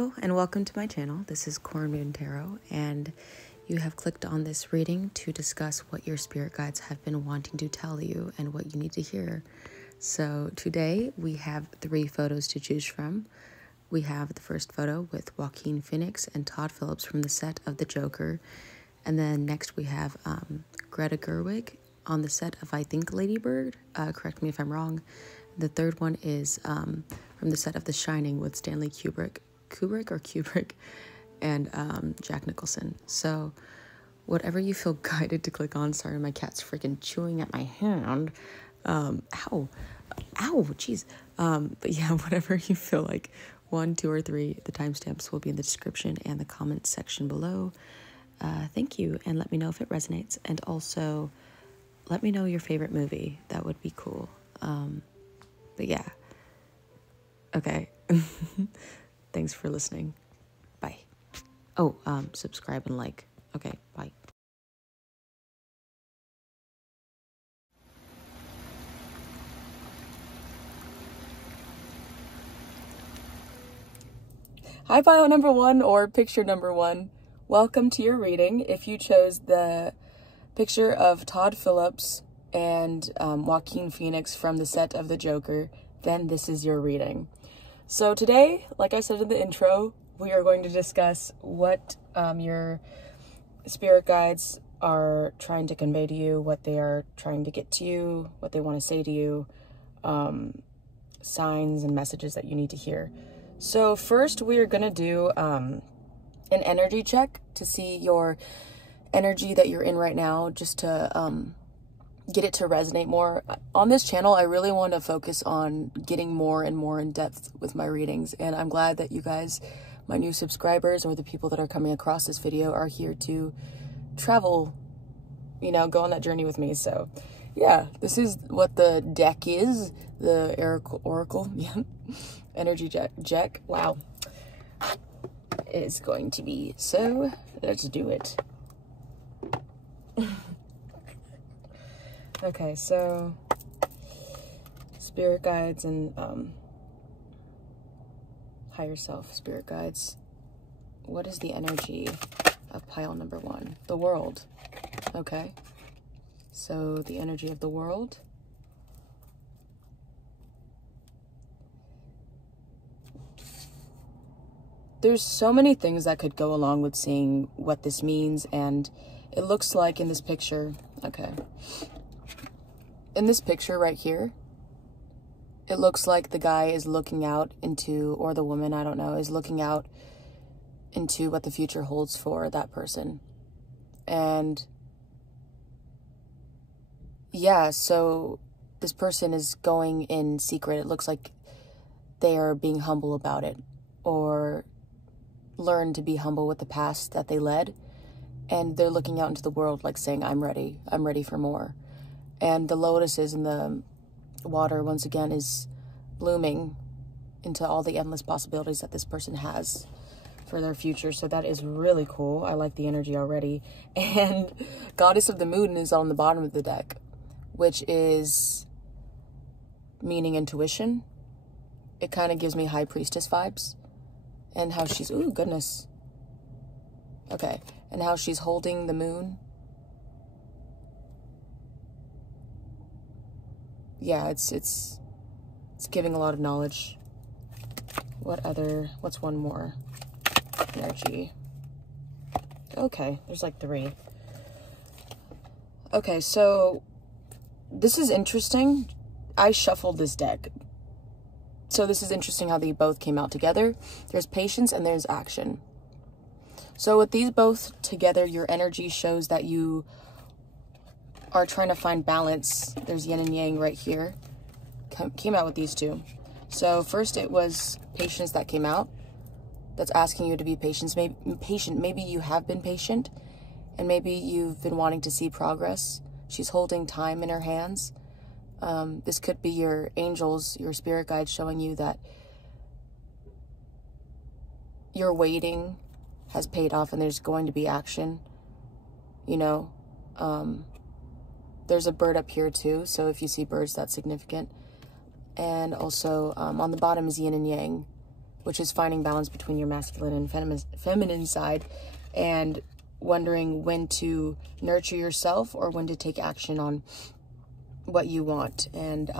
Hello and welcome to my channel. This is CornmoonTarot, and you have clicked on this reading to discuss what your spirit guides have been wanting to tell you and what you need to hear. So today we have 3 photos to choose from. We have the first photo with Joaquin Phoenix and Todd Phillips from the set of The Joker. And then next we have Greta Gerwig on the set of, I think, Lady Bird. Correct me if I'm wrong. The third one is from the set of The Shining with Stanley Kubrick and Jack Nicholson. So whatever you feel guided to click on. Sorry, my cat's freaking chewing at my hand. Ow, jeez. But yeah, whatever you feel like, 1, 2, or 3, the timestamps will be in the description and the comment section below. Thank you, and let me know if it resonates, and also let me know your favorite movie. That would be cool. But yeah, okay. Thanks for listening. Bye. Oh, subscribe and like. Okay, bye. Hi, pile number 1 or picture number 1. Welcome to your reading. If you chose the picture of Todd Phillips and Joaquin Phoenix from the set of The Joker, then this is your reading. So today, like I said in the intro, we are going to discuss what your spirit guides are trying to convey to you, what they are trying to get to you, what they want to say to you, signs and messages that you need to hear. So first we are going to do an energy check to see your energy that you're in right now, just to get it to resonate more. On this channel, I really want to focus on getting more and more in depth with my readings, and I'm glad that you guys, my new subscribers or the people that are coming across this video, are here to travel, you know, go on that journey with me. So yeah, this is what the deck is, the oracle, yeah, energy check. Wow, it's going to be, so let's do it. Okay, so spirit guides and higher self spirit guides. What is the energy of pile number 1? The world. Okay, so the energy of the world. There's so many things that could go along with seeing what this means, and it looks like in this picture, okay, in this picture right here, it looks like the guy is looking out into, or the woman, I don't know, is looking out into what the future holds for that person. And yeah, so this person is going in secret. It looks like they are being humble about it, or learn to be humble with the past that they led. And they're looking out into the world like saying, I'm ready for more. And the lotuses in the water, once again, is blooming into all the endless possibilities that this person has for their future. So that is really cool. I like the energy already. And Goddess of the Moon is on the bottom of the deck, which is meaning intuition. It kind of gives me High Priestess vibes. And how she's, ooh, goodness. Okay, and how she's holding the moon. Yeah, it's giving a lot of knowledge. What's one more? Energy. Okay, there's like 3. Okay, so this is interesting. I shuffled this deck. So this is interesting how they both came out together. There's patience and there's action. So with these both together, your energy shows that you are trying to find balance. There's yin and yang right here. Came out with these 2. So first it was patience that came out. That's asking you to be patient. Maybe you have been patient, and maybe you've been wanting to see progress. She's holding time in her hands. This could be your angels, your spirit guides, showing you that your waiting has paid off and there's going to be action, you know. There's a bird up here too, so if you see birds, that's significant. And also on the bottom is yin and yang. which is finding balance between your masculine and feminine side, and wondering when to nurture yourself or when to take action on what you want. And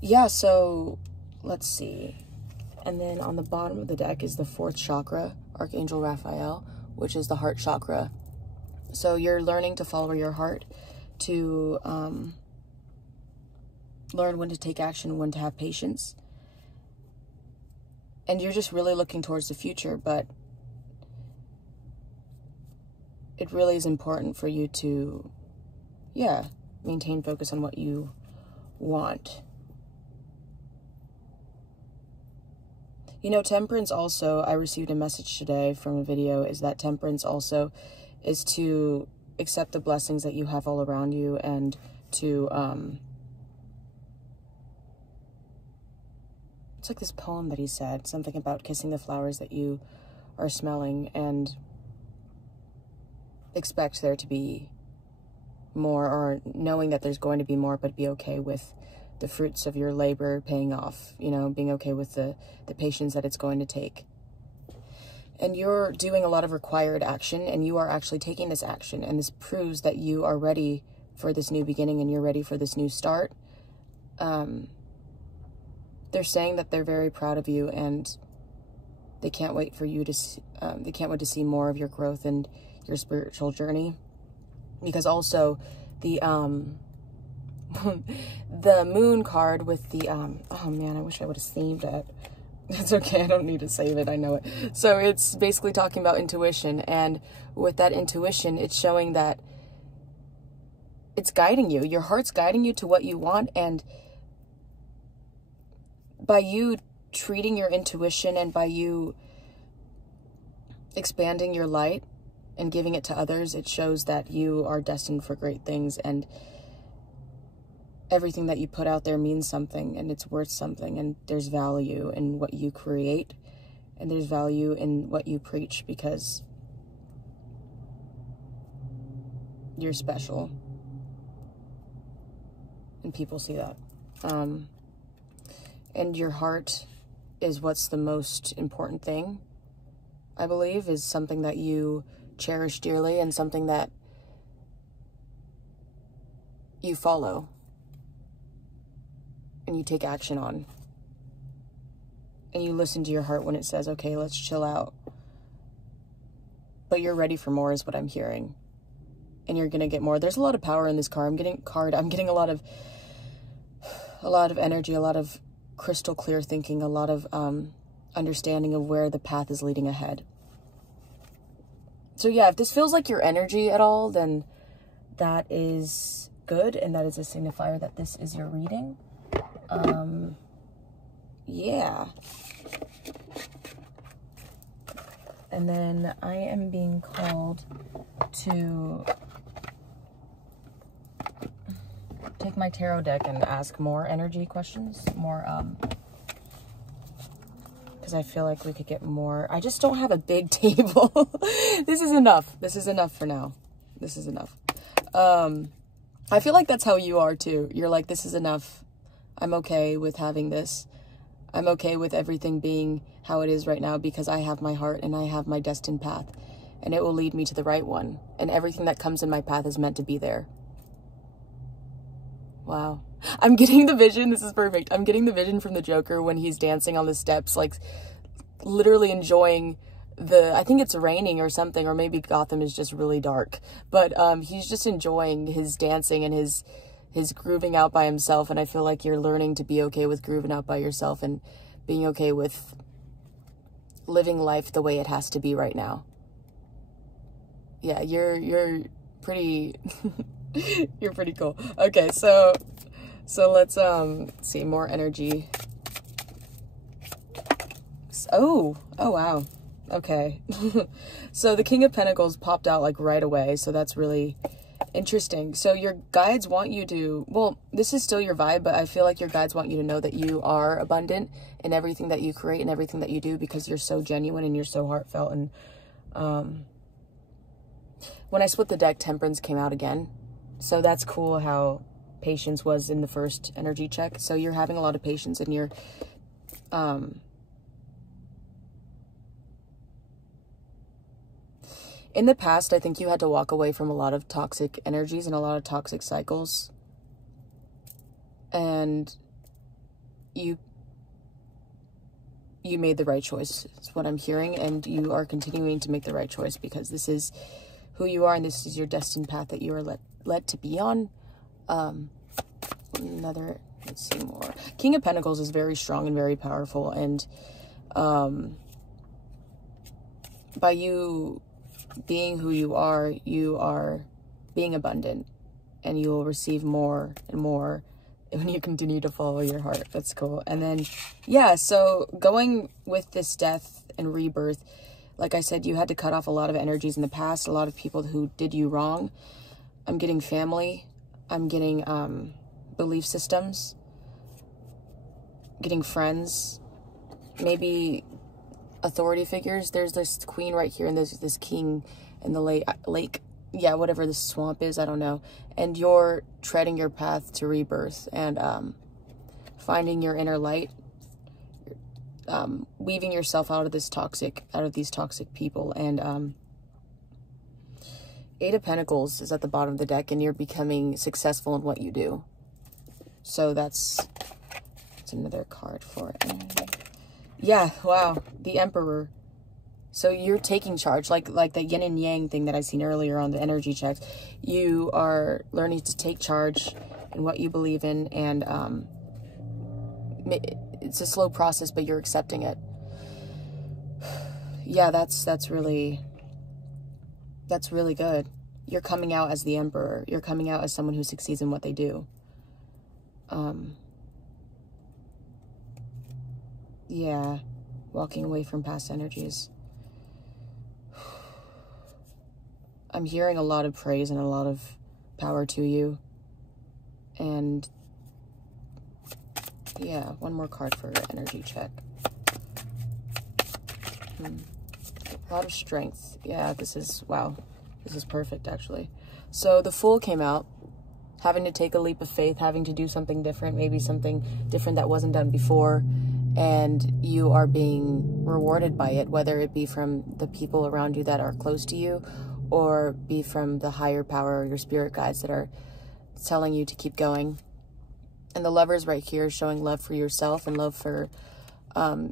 yeah, so let's see. And then on the bottom of the deck is the 4th chakra, Archangel Raphael, which is the heart chakra. So you're learning to follow your heart, to learn when to take action, when to have patience. And you're just really looking towards the future, but it really is important for you to, yeah, maintain focus on what you want. You know, temperance also, I received a message today from a video, is that temperance also is to accept the blessings that you have all around you, and to, it's like this poem that he said, something about kissing the flowers that you are smelling, and expect there to be more, or knowing that there's going to be more, but be okay with the fruits of your labor paying off, you know, being okay with the patience that it's going to take. And you're doing a lot of required action, and you are actually taking this action, and this proves that you are ready for this new beginning, and you're ready for this new start. They're saying that they're very proud of you, and they can't wait for you to they can't wait to see more of your growth and your spiritual journey. Because also the the moon card with the oh man, I wish I would have saved it. It's okay, I don't need to save it, I know it. So it's basically talking about intuition, and with that intuition, it's showing that it's guiding you. Your heart's guiding you to what you want, and by you treating your intuition, and by you expanding your light and giving it to others, it shows that you are destined for great things, and everything that you put out there means something, and it's worth something, and there's value in what you create, and there's value in what you preach, because you're special, and people see that. And your heart is what's the most important thing, I believe, is something that you cherish dearly, and something that you follow and you take action on, and you listen to your heart when it says, okay, let's chill out, but you're ready for more, is what I'm hearing, and you're gonna get more. There's a lot of power in this card. I'm getting a lot of energy, a lot of crystal clear thinking, a lot of understanding of where the path is leading ahead. So yeah, if this feels like your energy at all, then that is good, and that is a signifier that this is your reading. Yeah. And then I am being called to take my tarot deck and ask more energy questions, more, because I feel like we could get more. I just don't have a big table. This is enough. This is enough for now. This is enough. I feel like that's how you are too. You're like, this is enough. I'm okay with having this. I'm okay with everything being how it is right now, because I have my heart and I have my destined path, and it will lead me to the right one. And everything that comes in my path is meant to be there. Wow. I'm getting the vision. This is perfect. I'm getting the vision from the Joker when he's dancing on the steps, like literally enjoying I think it's raining or something, or maybe Gotham is just really dark, but he's just enjoying his dancing and his grooving out by himself. And I feel like you're learning to be okay with grooving out by yourself, and being okay with living life the way it has to be right now. Yeah, you're pretty you're pretty cool. Okay, so let's see more energy. Oh wow. Okay. So the King of Pentacles popped out like right away, so that's really interesting. So your guides want you to, well, this is still your vibe, but I feel like your guides want you to know that you are abundant in everything that you create and everything that you do, because you're so genuine and you're so heartfelt. And when I split the deck, Temperance came out again. So that's cool how patience was in the first energy check. So you're having a lot of patience, and you're In the past, I think you had to walk away from a lot of toxic energies and a lot of toxic cycles. And you made the right choice, is what I'm hearing. And you are continuing to make the right choice because this is who you are and this is your destined path that you are led to be on. Let's see more. King of Pentacles is very strong and very powerful. And by you being who you are being abundant, and you will receive more and more when you continue to follow your heart. That's cool. And then, yeah, so going with this death and rebirth, like I said, you had to cut off a lot of energies in the past, a lot of people who did you wrong. I'm getting family. I'm getting belief systems, getting friends, maybe authority figures. There's this queen right here, and there's this king in the lake. Yeah, whatever this swamp is, I don't know. And you're treading your path to rebirth and finding your inner light, weaving yourself out of these toxic people. And Eight of Pentacles is at the bottom of the deck, and you're becoming successful in what you do. So that's another card for it. Yeah, wow, the Emperor. So you're taking charge, like the yin and yang thing that I seen earlier on the energy checks. You are learning to take charge in what you believe in, and it's a slow process, but you're accepting it. Yeah, that's really good. You're coming out as the Emperor. You're coming out as someone who succeeds in what they do. Yeah, walking away from past energies. I'm hearing a lot of praise and a lot of power to you. And yeah, one more card for energy check. A lot of strength. Yeah, this is, wow. This is perfect, actually. So the Fool came out, having to take a leap of faith, having to do something different, maybe something different that wasn't done before. And you are being rewarded by it, whether it be from the people around you that are close to you, or be from the higher power or your spirit guides that are telling you to keep going. And the Lovers right here showing love for yourself and love for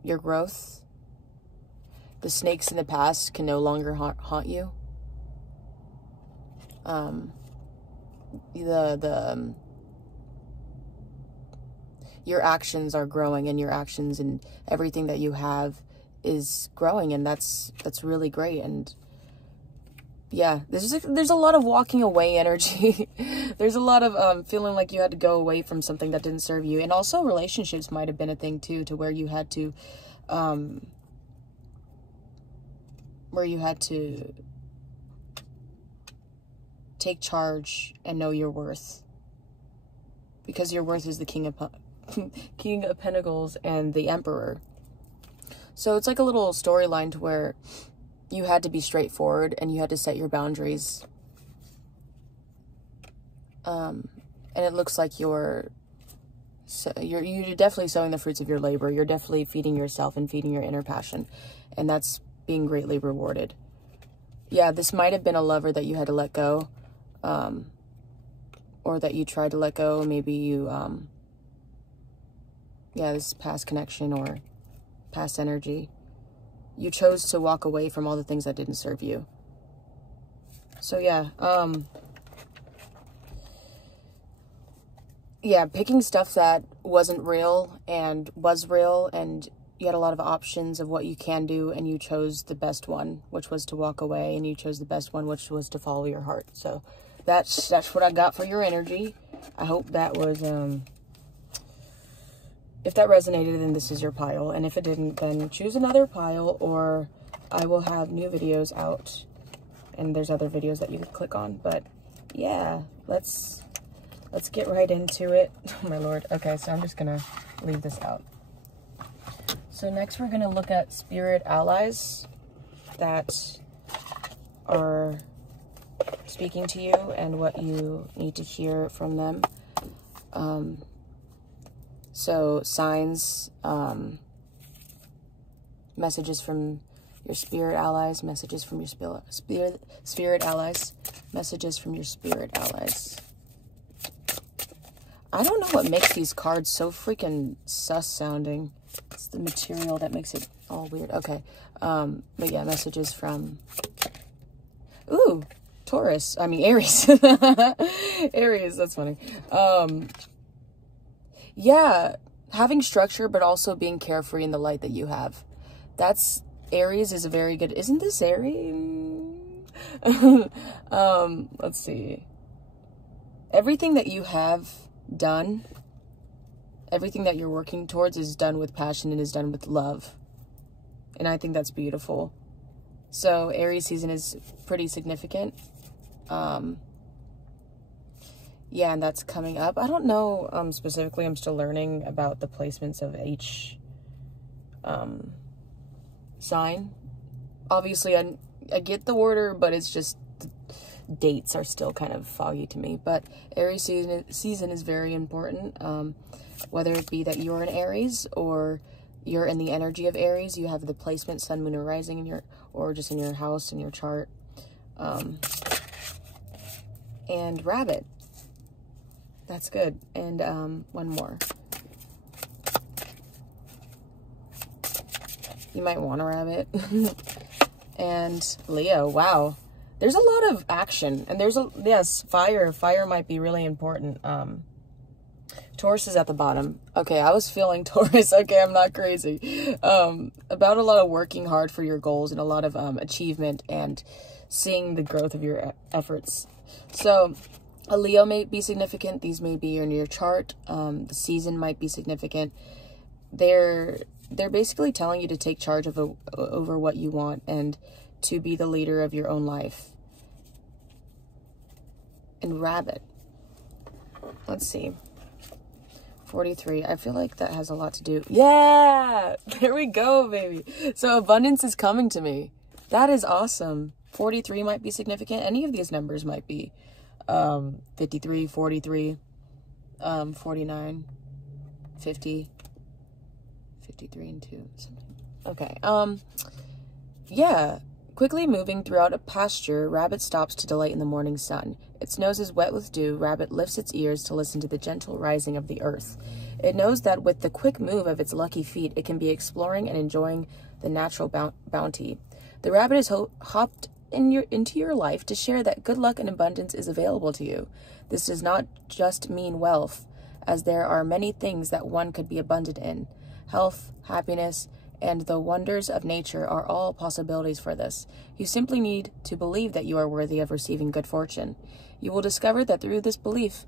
your growth. The snakes in the past can no longer haunt you. Your actions are growing, and your actions and everything that you have is growing, and that's really great. And yeah, there's a lot of walking away energy. There's a lot of feeling like you had to go away from something that didn't serve you. And also relationships might have been a thing too, to where you had to take charge and know your worth, because your worth is the King of Pentacles and the Emperor. So it's like a little storyline to where you had to be straightforward and you had to set your boundaries. And it looks like you're definitely sowing the fruits of your labor. You're definitely feeding yourself and feeding your inner passion, and that's being greatly rewarded. Yeah, this might have been a lover that you had to let go, or that you tried to let go. Maybe you, yeah, this is past connection or past energy. You chose to walk away from all the things that didn't serve you. So yeah, yeah, picking stuff that wasn't real and was real, and you had a lot of options of what you can do, and you chose the best one, which was to walk away, and you chose the best one, which was to follow your heart. So that's what I got for your energy. I hope that was, if that resonated, then this is your pile. And if it didn't, then choose another pile, or I will have new videos out, and there's other videos that you could click on. But yeah, let's get right into it. Oh my Lord. Okay, so I'm just gonna leave this out. So next we're gonna look at spirit allies that are speaking to you and what you need to hear from them. So signs, messages from your spirit allies, messages from your spirit allies, messages from your spirit allies. I don't know what makes these cards so freaking sus sounding. It's the material that makes it all weird. Okay. But yeah, messages from... Ooh, Taurus. I mean, Aries. Aries, that's funny. Yeah, having structure, but also being carefree in the light that you have. That's... Aries is a very good... Isn't this Aries? Let's see. Everything that you have done, everything that you're working towards is done with passion and is done with love. And I think that's beautiful. So Aries season is pretty significant. Yeah, and that's coming up. I don't know specifically. I'm still learning about the placements of each sign. Obviously, I get the order, but it's just the dates are still kind of foggy to me. But Aries season is very important. Whether it be that you're in Aries or you're in the energy of Aries, you have the placement Sun, Moon, or Rising in your, or just in your house, in your chart. And Rabbit. That's good. And one more. You might want a rabbit. And Leo. Wow. There's a lot of action. And there's a... Yes, fire. Fire might be really important. Taurus is at the bottom. Okay, I was feeling Taurus. Okay, I'm not crazy. About a lot of working hard for your goals and a lot of achievement and seeing the growth of your efforts. So... A Leo may be significant. These may be in your chart. The season might be significant. They're basically telling you to take charge of over what you want and to be the leader of your own life. And Rabbit. Let's see. 43. I feel like that has a lot to do. Yeah! There we go, baby. So abundance is coming to me. That is awesome. 43 might be significant. Any of these numbers might be. 53, 43, 49, 50, 53 and 2, something. Okay, yeah. Quickly moving throughout a pasture, Rabbit stops to delight in the morning sun. Its nose is wet with dew. Rabbit lifts its ears to listen to the gentle rising of the earth. It knows that with the quick move of its lucky feet, it can be exploring and enjoying the natural bounty. The rabbit is hopped into your life to share that good luck and abundance is available to you. This does not just mean wealth, as there are many things that one could be abundant in. Health, happiness, and the wonders of nature are all possibilities for this. You simply need to believe that you are worthy of receiving good fortune. You will discover that through this belief,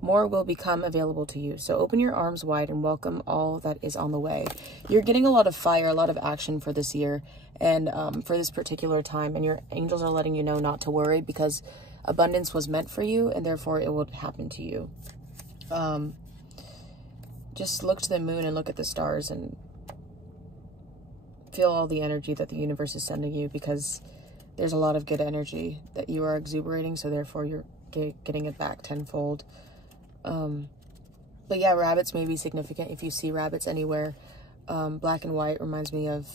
more will become available to you. So open your arms wide and welcome all that is on the way. You're getting a lot of fire, a lot of action for this year and for this particular time. And your angels are letting you know not to worry because abundance was meant for you and therefore it will happen to you. Just look to the moon and look at the stars and feel all the energy that the universe is sending you because there's a lot of good energy that you are exuberating. So therefore you're getting it back tenfold. But yeah, rabbits may be significant if you see rabbits anywhere. Black and white reminds me of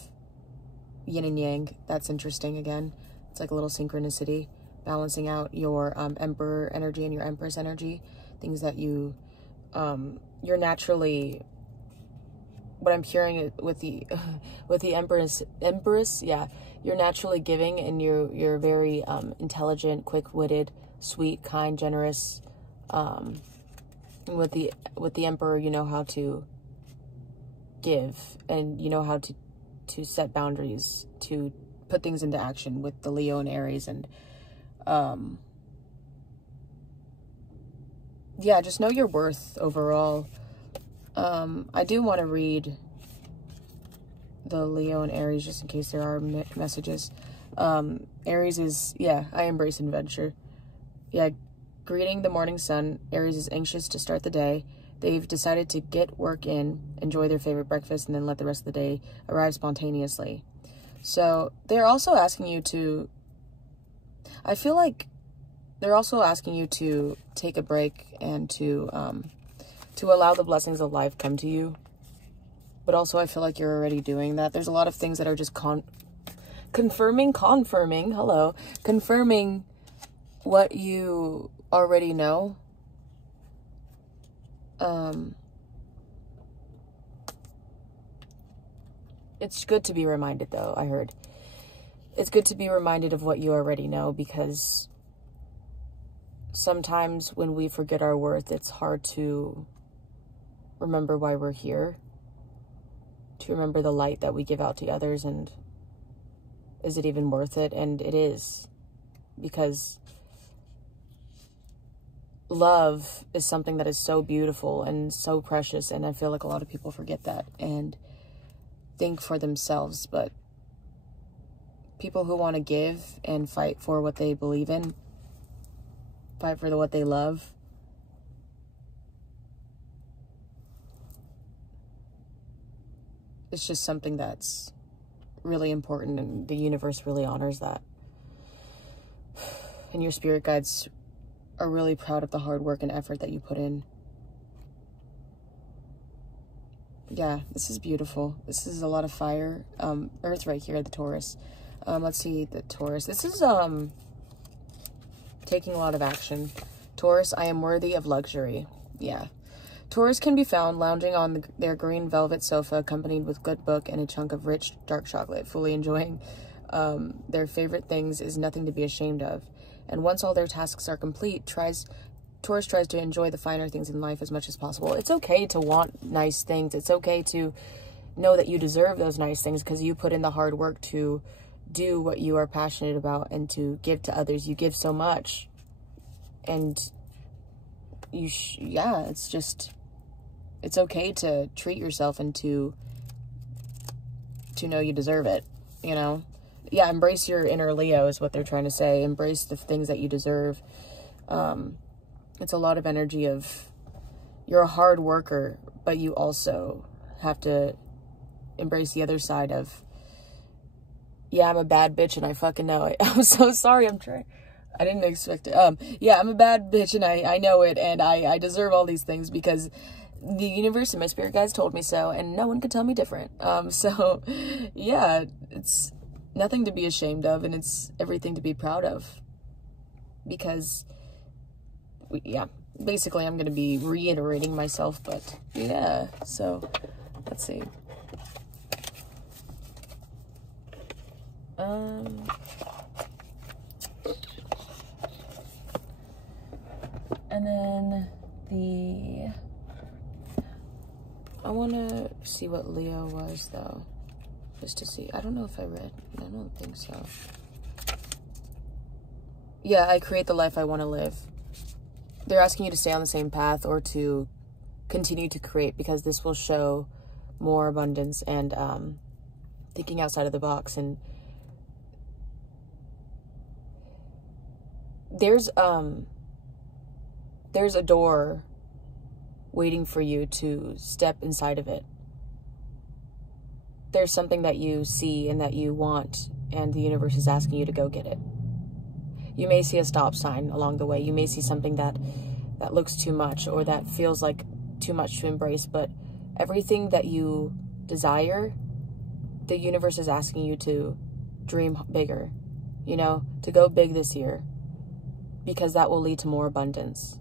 yin and yang. That's interesting again. It's like a little synchronicity, balancing out your emperor energy and your empress energy. Things that you're naturally, what I'm hearing with the empress, yeah, you're naturally giving and you're very intelligent, quick-witted, sweet, kind, generous. With the emperor, you know how to give and you know how to set boundaries, to put things into action with the Leo and Aries. And yeah, just know your worth overall. I do want to read the Leo and Aries just in case there are messages. Aries is, yeah, I embrace adventure. Yeah. Greeting the morning sun, Aries is anxious to start the day. They've decided to get work in, enjoy their favorite breakfast, and then let the rest of the day arrive spontaneously. So they're also asking you to, I feel like they're also asking you to take a break and to allow the blessings of life come to you. But also I feel like you're already doing that. There's a lot of things that are just confirming what you already know. It's good to be reminded, though, I heard. It's good to be reminded of what you already know, because sometimes when we forget our worth, it's hard to remember why we're here, to remember the light that we give out to others, and is it even worth it? And it is, because love is something that is so beautiful and so precious, and I feel like a lot of people forget that and think for themselves. But people who want to give and fight for what they believe in, fight for what they love, it's just something that's really important, and the universe really honors that. And your spirit guides are really proud of the hard work and effort that you put in. Yeah, this is beautiful. This is a lot of fire. Earth right here, the Taurus. Let's see, the Taurus. This is taking a lot of action. Taurus, I am worthy of luxury. Yeah. Taurus can be found lounging on their green velvet sofa, accompanied with good book and a chunk of rich dark chocolate, fully enjoying their favorite things is nothing to be ashamed of. And once all their tasks are complete, Taurus tries to enjoy the finer things in life as much as possible. It's okay to want nice things. It's okay to know that you deserve those nice things, because you put in the hard work to do what you are passionate about and to give to others. You give so much. And yeah, it's okay to treat yourself and to know you deserve it, you know? Yeah, embrace your inner Leo is what they're trying to say. Embrace the things that you deserve. It's a lot of energy of, you're a hard worker, but you also have to embrace the other side of, yeah, I'm a bad bitch and I fucking know it. I'm so sorry, I'm trying. I didn't expect it. Yeah, I'm a bad bitch and I know it, and I deserve all these things because the universe and my spirit guides told me so, and no one could tell me different. So yeah, it's nothing to be ashamed of, and it's everything to be proud of, because yeah, basically I'm going to be reiterating myself, but yeah, so let's see. And then I want to see what Leo was, though, just to see. I don't know if I read. I don't think so. Yeah, I create the life I want to live. They're asking you to stay on the same path or to continue to create, because this will show more abundance and thinking outside of the box. And there's a door waiting for you to step inside of it. There's something that you see and that you want, and the universe is asking you to go get it. You may see a stop sign along the way. You may see something that looks too much, or that feels like too much to embrace, but everything that you desire, the universe is asking you to dream bigger, you know, to go big this year, because that will lead to more abundance.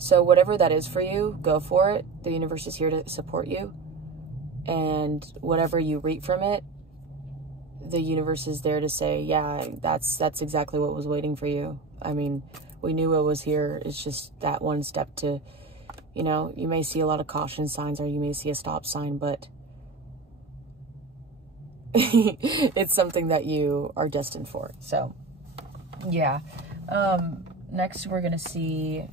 So whatever that is for you, go for it. The universe is here to support you. And whatever you reap from it, the universe is there to say, yeah, that's exactly what was waiting for you. I mean, we knew it was here. It's just that one step to, you know, you may see a lot of caution signs, or you may see a stop sign, but it's something that you are destined for. So, yeah. Next, we're going to see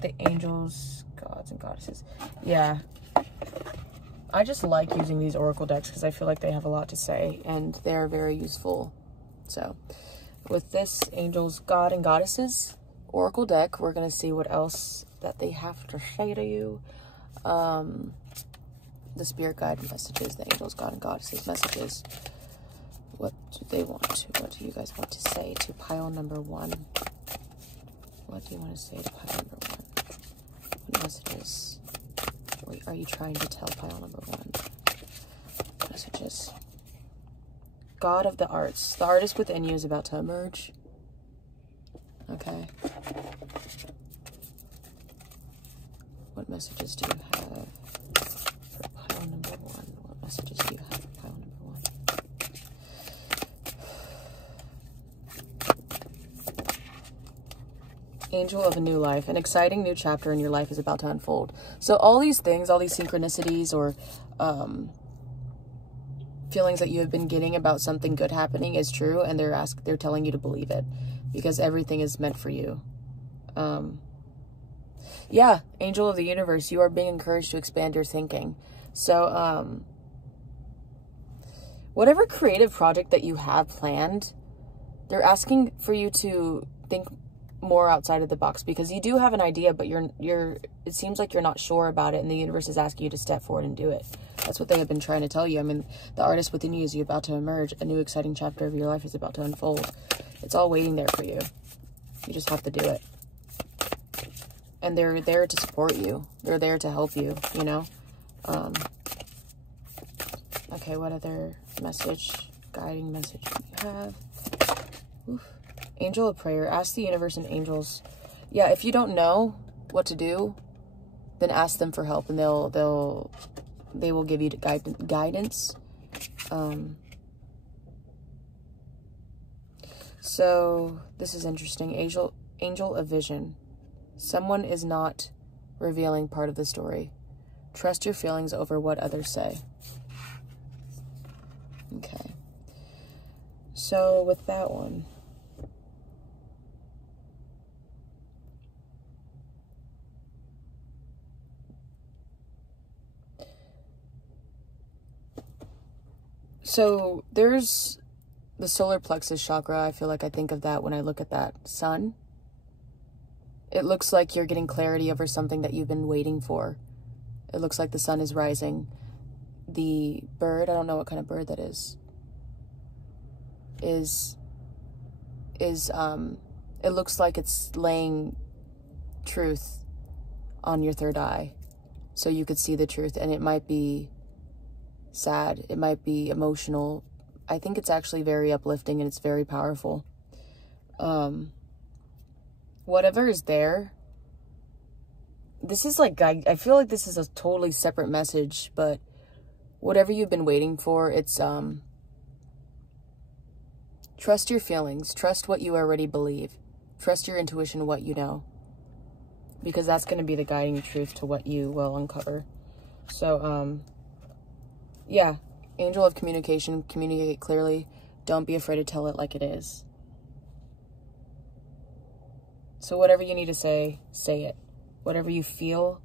the angels, gods, and goddesses. Yeah. I just like using these oracle decks because I feel like they have a lot to say, and they're very useful. So, with this angels, god, and goddesses oracle deck, we're going to see what else that they have to say to you. The spirit guide messages, the angels, god, and goddesses messages. What do they want? What do you guys want to say to pile number one? What do you want to say to pile number one? What do you messages are you trying to tell pile number 1? Messages. God of the arts. The artist within you is about to emerge. Okay. What messages do you have for pile number 1? What messages do you have for pile number 1? Angel of a new life. An exciting new chapter in your life is about to unfold. So all these things, all these synchronicities or feelings that you have been getting about something good happening is true, and they're telling you to believe it because everything is meant for you. Yeah, angel of the universe, you are being encouraged to expand your thinking. So whatever creative project that you have planned, they're asking for you to think more outside of the box, because you do have an idea, but it seems like you're not sure about it, and the universe is asking you to step forward and do it. That's what they have been trying to tell you. I mean, the artist within you is about to emerge. A new exciting chapter of your life is about to unfold. It's all waiting there for you. You just have to do it. And they're there to support you. They're there to help you, you know? Okay, what other guiding message do you have? Oof. Angel of prayer. Ask the universe and angels. Yeah, if you don't know what to do, then ask them for help, and they will give you guidance. So this is interesting. Angel of vision. Someone is not revealing part of the story. Trust your feelings over what others say. Okay. So with that one, so there's the solar plexus chakra. I feel like I think of that when I look at that sun. It looks like you're getting clarity over something that you've been waiting for. It looks like the sun is rising. The bird, I don't know what kind of bird that is it looks like it's laying truth on your third eye, so you could see the truth, and it might be sad, it might be emotional. I think it's actually very uplifting, and it's very powerful. Whatever is there, this is like, I feel like this is a totally separate message, but whatever you've been waiting for, it's trust your feelings, trust what you already believe, trust your intuition, what you know, because that's going to be the guiding truth to what you will uncover. So yeah, angel of communication, communicate clearly, don't be afraid to tell it like it is. So whatever you need to say, say it. Whatever you feel,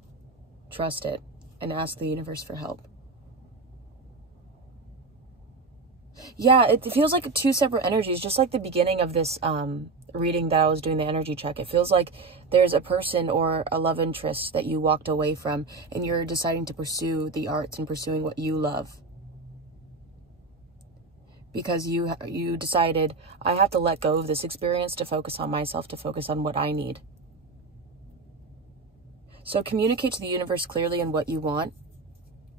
trust it, and ask the universe for help. Yeah, it feels like two separate energies, just like the beginning of this reading that I was doing the energy check. It feels like there's a person or a love interest that you walked away from, and you're deciding to pursue the arts and pursuing what you love. Because you decided, I have to let go of this experience to focus on myself, to focus on what I need. So communicate to the universe clearly in what you want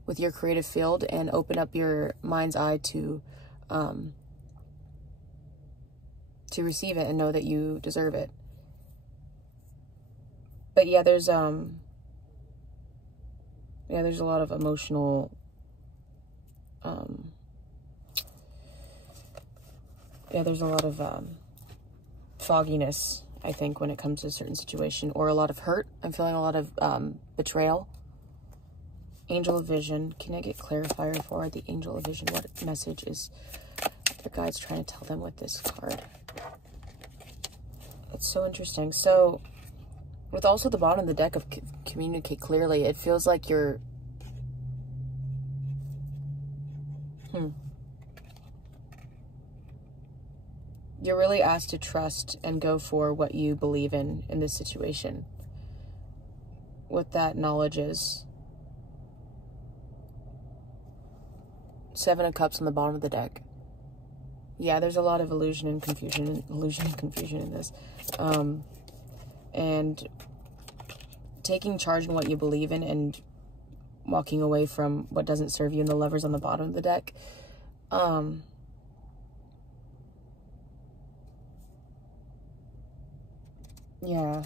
with your creative field, and open up your mind's eye to receive it and know that you deserve it. But yeah, there's a lot of emotional there's a lot of fogginess, I think, when it comes to a certain situation, or a lot of hurt. I'm feeling a lot of betrayal. Angel of vision. Can I get clarifier for the angel of vision? What message is their guides trying to tell them with this card? It's so interesting. So with also the bottom of the deck of communicate clearly, it feels like you're you're really asked to trust and go for what you believe in this situation. What that knowledge is. 7 of Cups on the bottom of the deck. Yeah, there's a lot of illusion and confusion in this. And taking charge in what you believe in and walking away from what doesn't serve you, and the Lovers on the bottom of the deck. Yeah.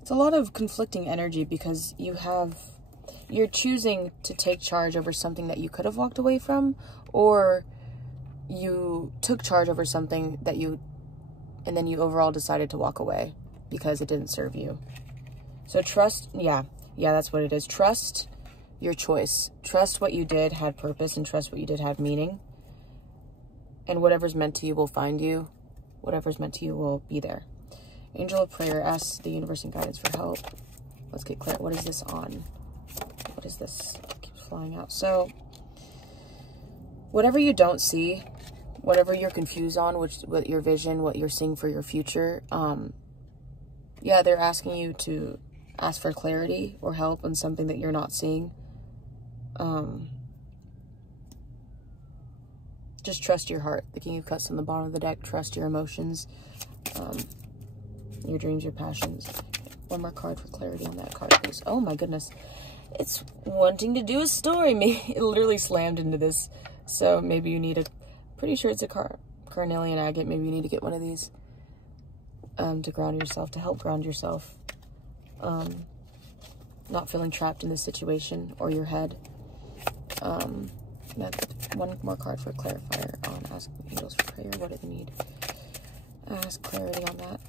It's a lot of conflicting energy because you're choosing to take charge over something that you could have walked away from, or you took charge over something that and then you overall decided to walk away because it didn't serve you. So trust, yeah, that's what it is. Trust your choice. Trust what you did had purpose, and trust what you did had meaning. And whatever's meant to you will find you. Whatever's meant to you will be there. Angel of Prayer asks the universe and guidance for help. Let's get clear. What is this on? What is this? It keeps flying out. So, whatever you don't see, whatever you're confused on, what your vision, what you're seeing for your future, yeah, they're asking you to ask for clarity or help on something that you're not seeing. Just trust your heart. The King of Cups on the bottom of the deck. Trust your emotions, your dreams, your passions. One more card for clarity on that card, please. Oh my goodness. It's wanting to do a story. It literally slammed into this. So maybe you need pretty sure it's a carnelian agate. Maybe you need to get one of these to ground yourself, to help ground yourself. Not feeling trapped in this situation or your head. One more card for clarifier on Ask Angels for Prayer. What do they need? Ask clarity on that.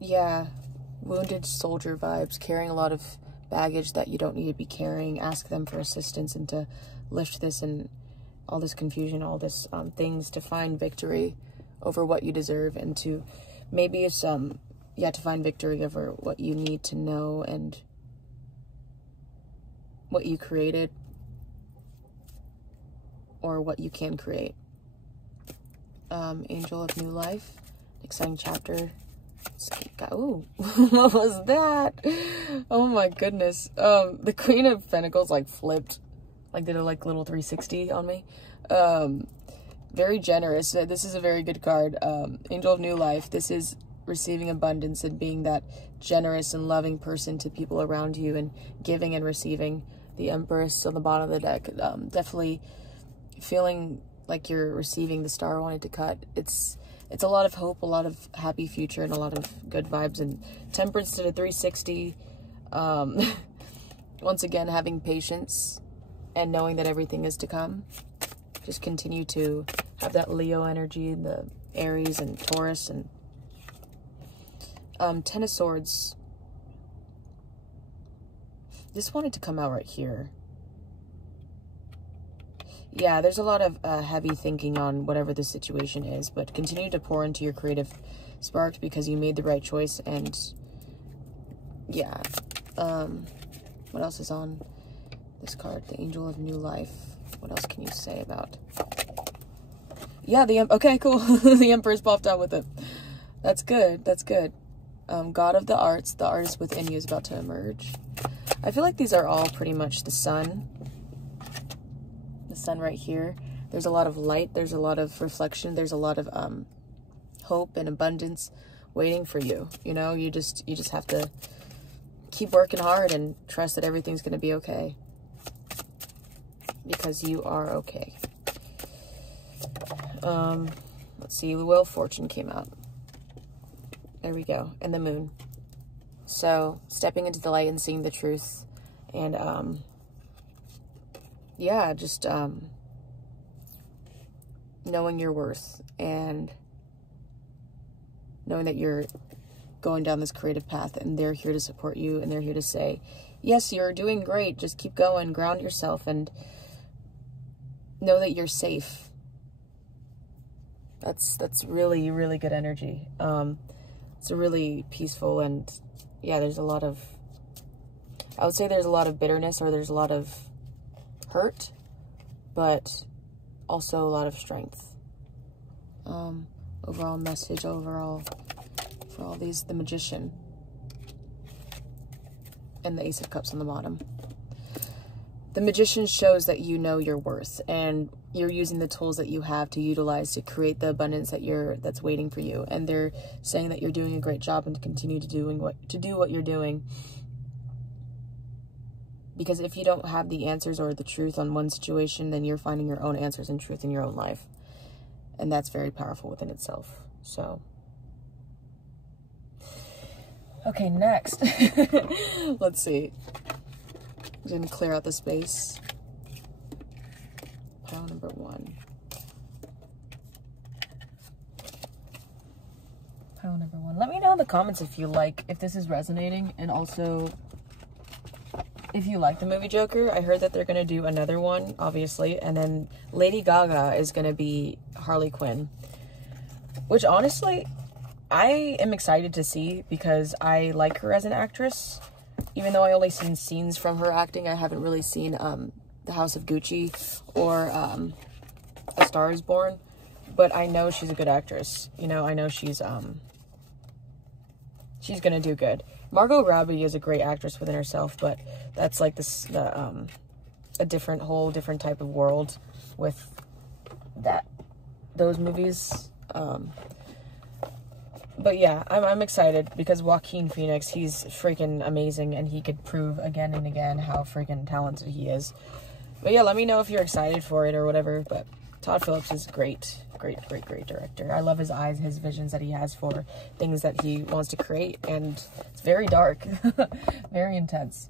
Yeah, wounded soldier vibes, carrying a lot of baggage that you don't need to be carrying. Ask them for assistance and to lift this and all this confusion, all this things, to find victory over what you deserve, and to maybe it's to find victory over what you need to know and what you created or what you can create. Angel of New Life, exciting chapter. Ooh, what was that? Oh my goodness. The Queen of Pentacles like flipped, like did a like little 360 on me. Very generous. This is a very good card. Angel of New Life. This is receiving abundance and being that generous and loving person to people around you, and giving and receiving. The Empress on the bottom of the deck. Definitely feeling like you're receiving the star wanted to cut. It's a lot of hope, a lot of happy future, and a lot of good vibes. And Temperance to the 360. Once again, having patience and knowing that everything is to come. Just continue to have that Leo energy, the Aries and Taurus. And Ten of Swords. This wanted to come out right here. Yeah, there's a lot of heavy thinking on whatever the situation is, but continue to pour into your creative spark because you made the right choice. And yeah, what else is on this card? The Angel of New Life. What else can you say about? Yeah, okay, cool. The Emperor's popped out with it. That's good. That's good. God of the Arts, the artist within you is about to emerge. I feel like these are all pretty much the sun. The sun right here. There's a lot of light. There's a lot of reflection. There's a lot of hope and abundance waiting for you. You know, you just have to keep working hard and trust that everything's going to be okay. Because you are okay. Let's see. The Wheel of Fortune came out. There we go. And the Moon. So, stepping into the light and seeing the truth. And, yeah, just knowing your worth. And knowing that you're going down this creative path. And they're here to support you. And they're here to say, yes, you're doing great. Just keep going. Ground yourself. And know that you're safe. That's really, really good energy. It's a really peaceful, and yeah, there's a lot of, I would say there's a lot of bitterness, or there's a lot of hurt, but also a lot of strength. Overall message, overall, for all these, the Magician, and the Ace of Cups on the bottom. The Magician shows that you know your worth, and you're using the tools that you have to utilize to create the abundance that's waiting for you. And they're saying that you're doing a great job and to continue to do what you're doing. Because if you don't have the answers or the truth on one situation, then you're finding your own answers and truth in your own life. And that's very powerful within itself. So, okay, next. Let's see. I'm going to clear out the space. Pile number 1. Pile number 1. Let me know in the comments if this is resonating, and also if you like the movie Joker. I heard that they're going to do another one, obviously, and then Lady Gaga is going to be Harley Quinn, which honestly, I am excited to see because I like her as an actress. Even though I only seen scenes from her acting, I haven't really seen The House of Gucci or A Star is Born. But I know she's a good actress. You know, I know she's gonna do good. Margot Robbie is a great actress within herself, but that's like a whole different type of world with those movies. But yeah, I'm excited because Joaquin Phoenix, he's freaking amazing, and he could prove again and again how freaking talented he is. But yeah, let me know if you're excited for it or whatever. But Todd Phillips is great director. I love his eyes, his visions that he has for things that he wants to create, and it's very dark, very intense.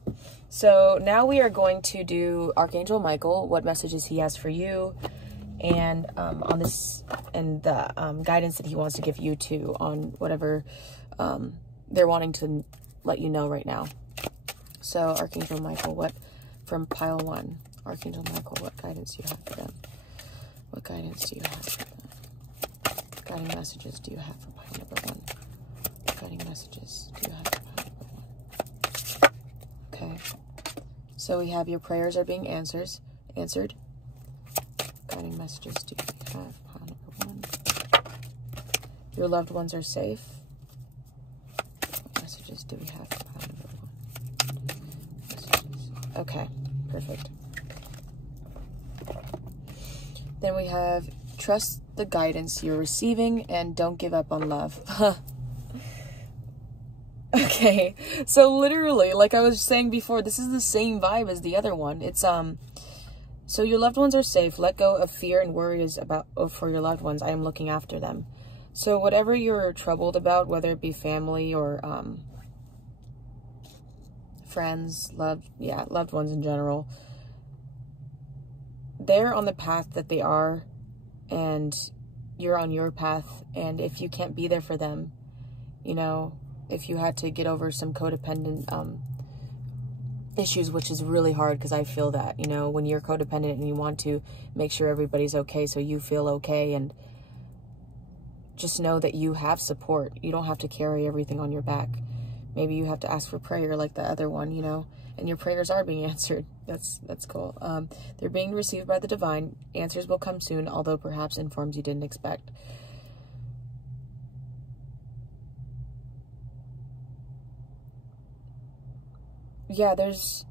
So now we are going to do Archangel Michael, what messages he has for you, and on this, and the guidance that he wants to give you too on whatever they're wanting to let you know right now. So Archangel Michael, from pile 1, Archangel Michael, what guidance do you have for them? What guidance do you have for them? What guiding messages do you have for pile number 1? What guiding messages do you have for pile number 1? Okay. So we have your prayers are being answered. Guiding messages do you have for pile number 1? Your loved ones are safe. What messages do we have for pile number 1? Messages. Okay, perfect. Then we have trust the guidance you're receiving and don't give up on love. Okay, so literally, like I was saying before, this is the same vibe as the other one. It's so your loved ones are safe. Let go of fear and worries for your loved ones. I am looking after them. So whatever you're troubled about, whether it be family or friends, loved ones in general, they're on the path that they are, and you're on your path. And if you can't be there for them, you know, if you had to get over some codependent issues, which is really hard, because I feel that, you know, when you're codependent and you want to make sure everybody's okay so you feel okay, and just know that you have support. You don't have to carry everything on your back. Maybe you have to ask for prayer like the other one, you know, and your prayers are being answered. That's cool. They're being received by the divine. Answers will come soon, although perhaps in forms you didn't expect. Yeah, there's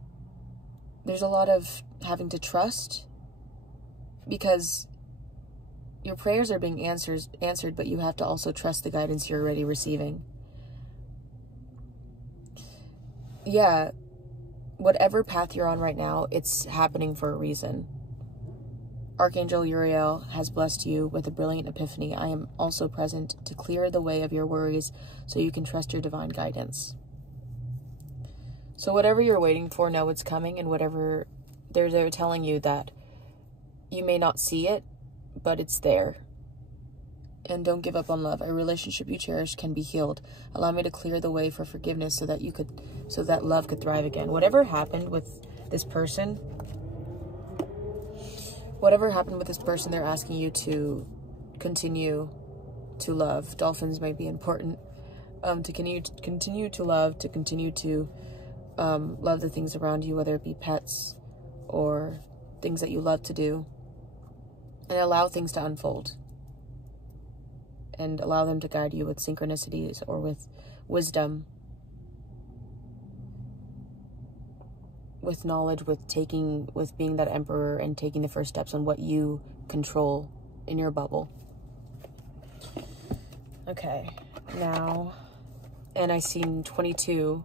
a lot of having to trust, because your prayers are being answered, but you have to also trust the guidance you're already receiving. Yeah, whatever path you're on right now, it's happening for a reason. Archangel Uriel has blessed you with a brilliant epiphany. I am also present to clear the way of your worries so you can trust your divine guidance. So whatever you're waiting for, know it's coming, and whatever they're telling you that you may not see it, but it's there. And don't give up on love. A relationship you cherish can be healed. Allow me to clear the way for forgiveness so that love could thrive again. Whatever happened with this person, they're asking you to continue to love. Dolphins might be important. To continue to love, to continue to love the things around you, whether it be pets or things that you love to do, and allow things to unfold. And allow them to guide you with synchronicities or with wisdom. with knowledge, with being that emperor and taking the first steps on what you control in your bubble. Okay, now, and I seen 22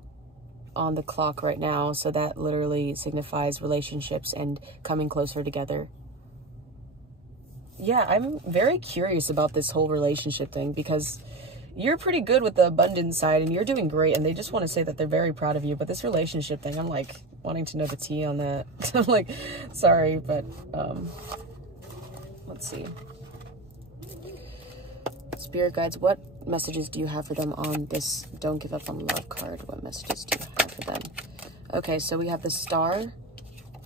on the clock right now, so that literally signifies relationships and coming closer together. Yeah, I'm very curious about this whole relationship thing, because you're pretty good with the abundance side and you're doing great, and they just want to say that they're very proud of you. But this relationship thing, I'm like wanting to know the tea on that. I'm like, sorry, but let's see. Spirit guides, what messages do you have for them on this Don't Give Up on Love card? What messages do you have for them? Okay, so we have the Star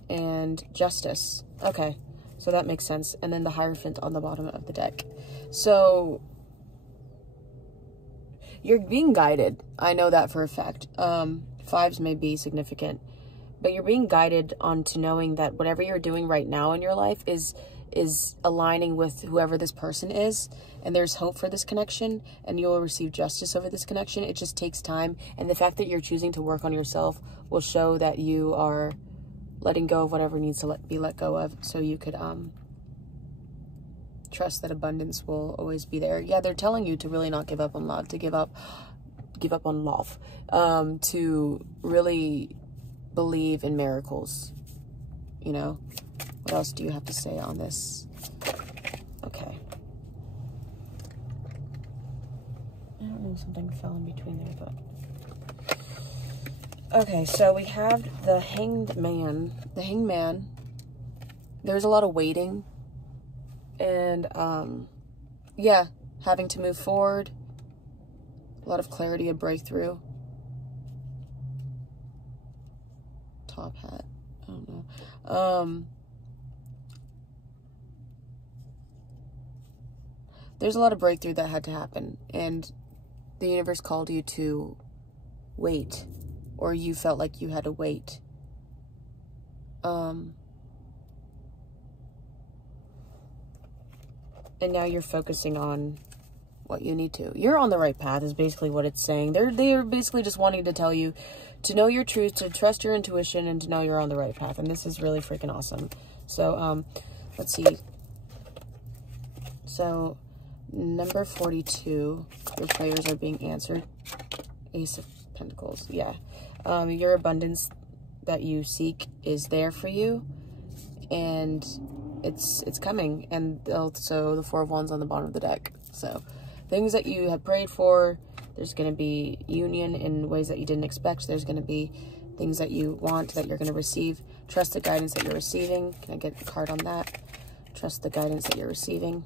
and Justice. Okay, so that makes sense. And then the Hierophant on the bottom of the deck. So you're being guided. I know that for a fact. Fives may be significant, but you're being guided on to knowing that whatever you're doing right now in your life is aligning with whoever this person is, and there's hope for this connection, and you'll receive justice over this connection. It just takes time, and the fact that you're choosing to work on yourself will show that you are letting go of whatever needs to be let go of, so you could trust that abundance will always be there. Yeah, they're telling you to really not give up on love, to give up on love, to really believe in miracles, you know. What else do you have to say on this? Okay. I don't know, something fell in between there, but... Okay, so we have the Hanged Man. The Hanged Man. There's a lot of waiting. And, yeah, having to move forward. A lot of clarity, a breakthrough. Top hat. I don't know. There's a lot of breakthrough that had to happen, and the universe called you to wait, or you felt like you had to wait. And now you're focusing on what you need to. You're on the right path is basically what it's saying. They're basically just wanting to tell you to know your truth, to trust your intuition, and to know you're on the right path. And this is really freaking awesome. So, let's see. So, number 42, your prayers are being answered. Ace of Pentacles, yeah. Your abundance that you seek is there for you, and it's coming. And also the Four of Wands on the bottom of the deck. So things that you had prayed for, there's going to be union in ways that you didn't expect. There's going to be things that you want that you're going to receive. Trust the guidance that you're receiving. Can I get a card on that? Trust the guidance that you're receiving.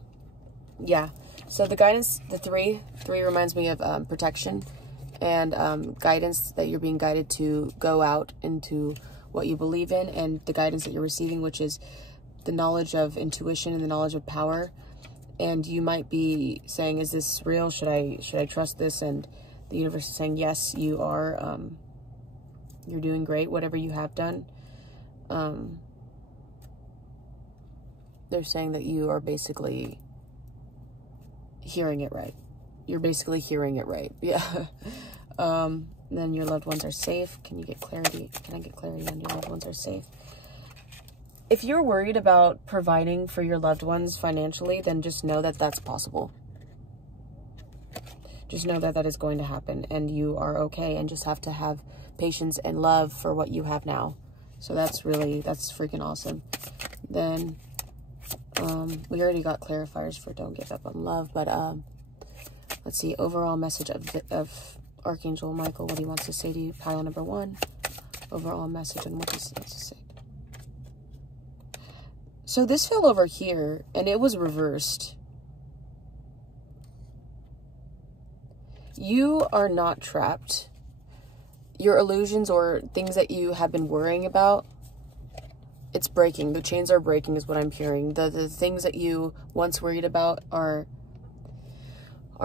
Yeah. So the guidance, the three reminds me of protection and guidance, that you're being guided to go out into what you believe in, and the guidance that you're receiving, which is the knowledge of intuition and the knowledge of power. And you might be saying, is this real? Should I trust this? And the universe is saying, yes, you are. You're doing great, whatever you have done. They're saying that you are basically hearing it right. You're basically hearing it right. Yeah. Then your loved ones are safe. Can you get clarity? Can I get clarity on your loved ones are safe? If you're worried about providing for your loved ones financially, then just know that that's possible. Just know that that is going to happen, and you are okay, and just have to have patience and love for what you have now. So that's freaking awesome. Then, we already got clarifiers for Don't Give Up on Love, but, let's see, overall message of Archangel Michael, what he wants to say to you. Pile number 1. Overall message and what he wants to say. So this fell over here, and it was reversed. You are not trapped. Your illusions or things that you have been worrying about, it's breaking. The chains are breaking is what I'm hearing. The things that you once worried about are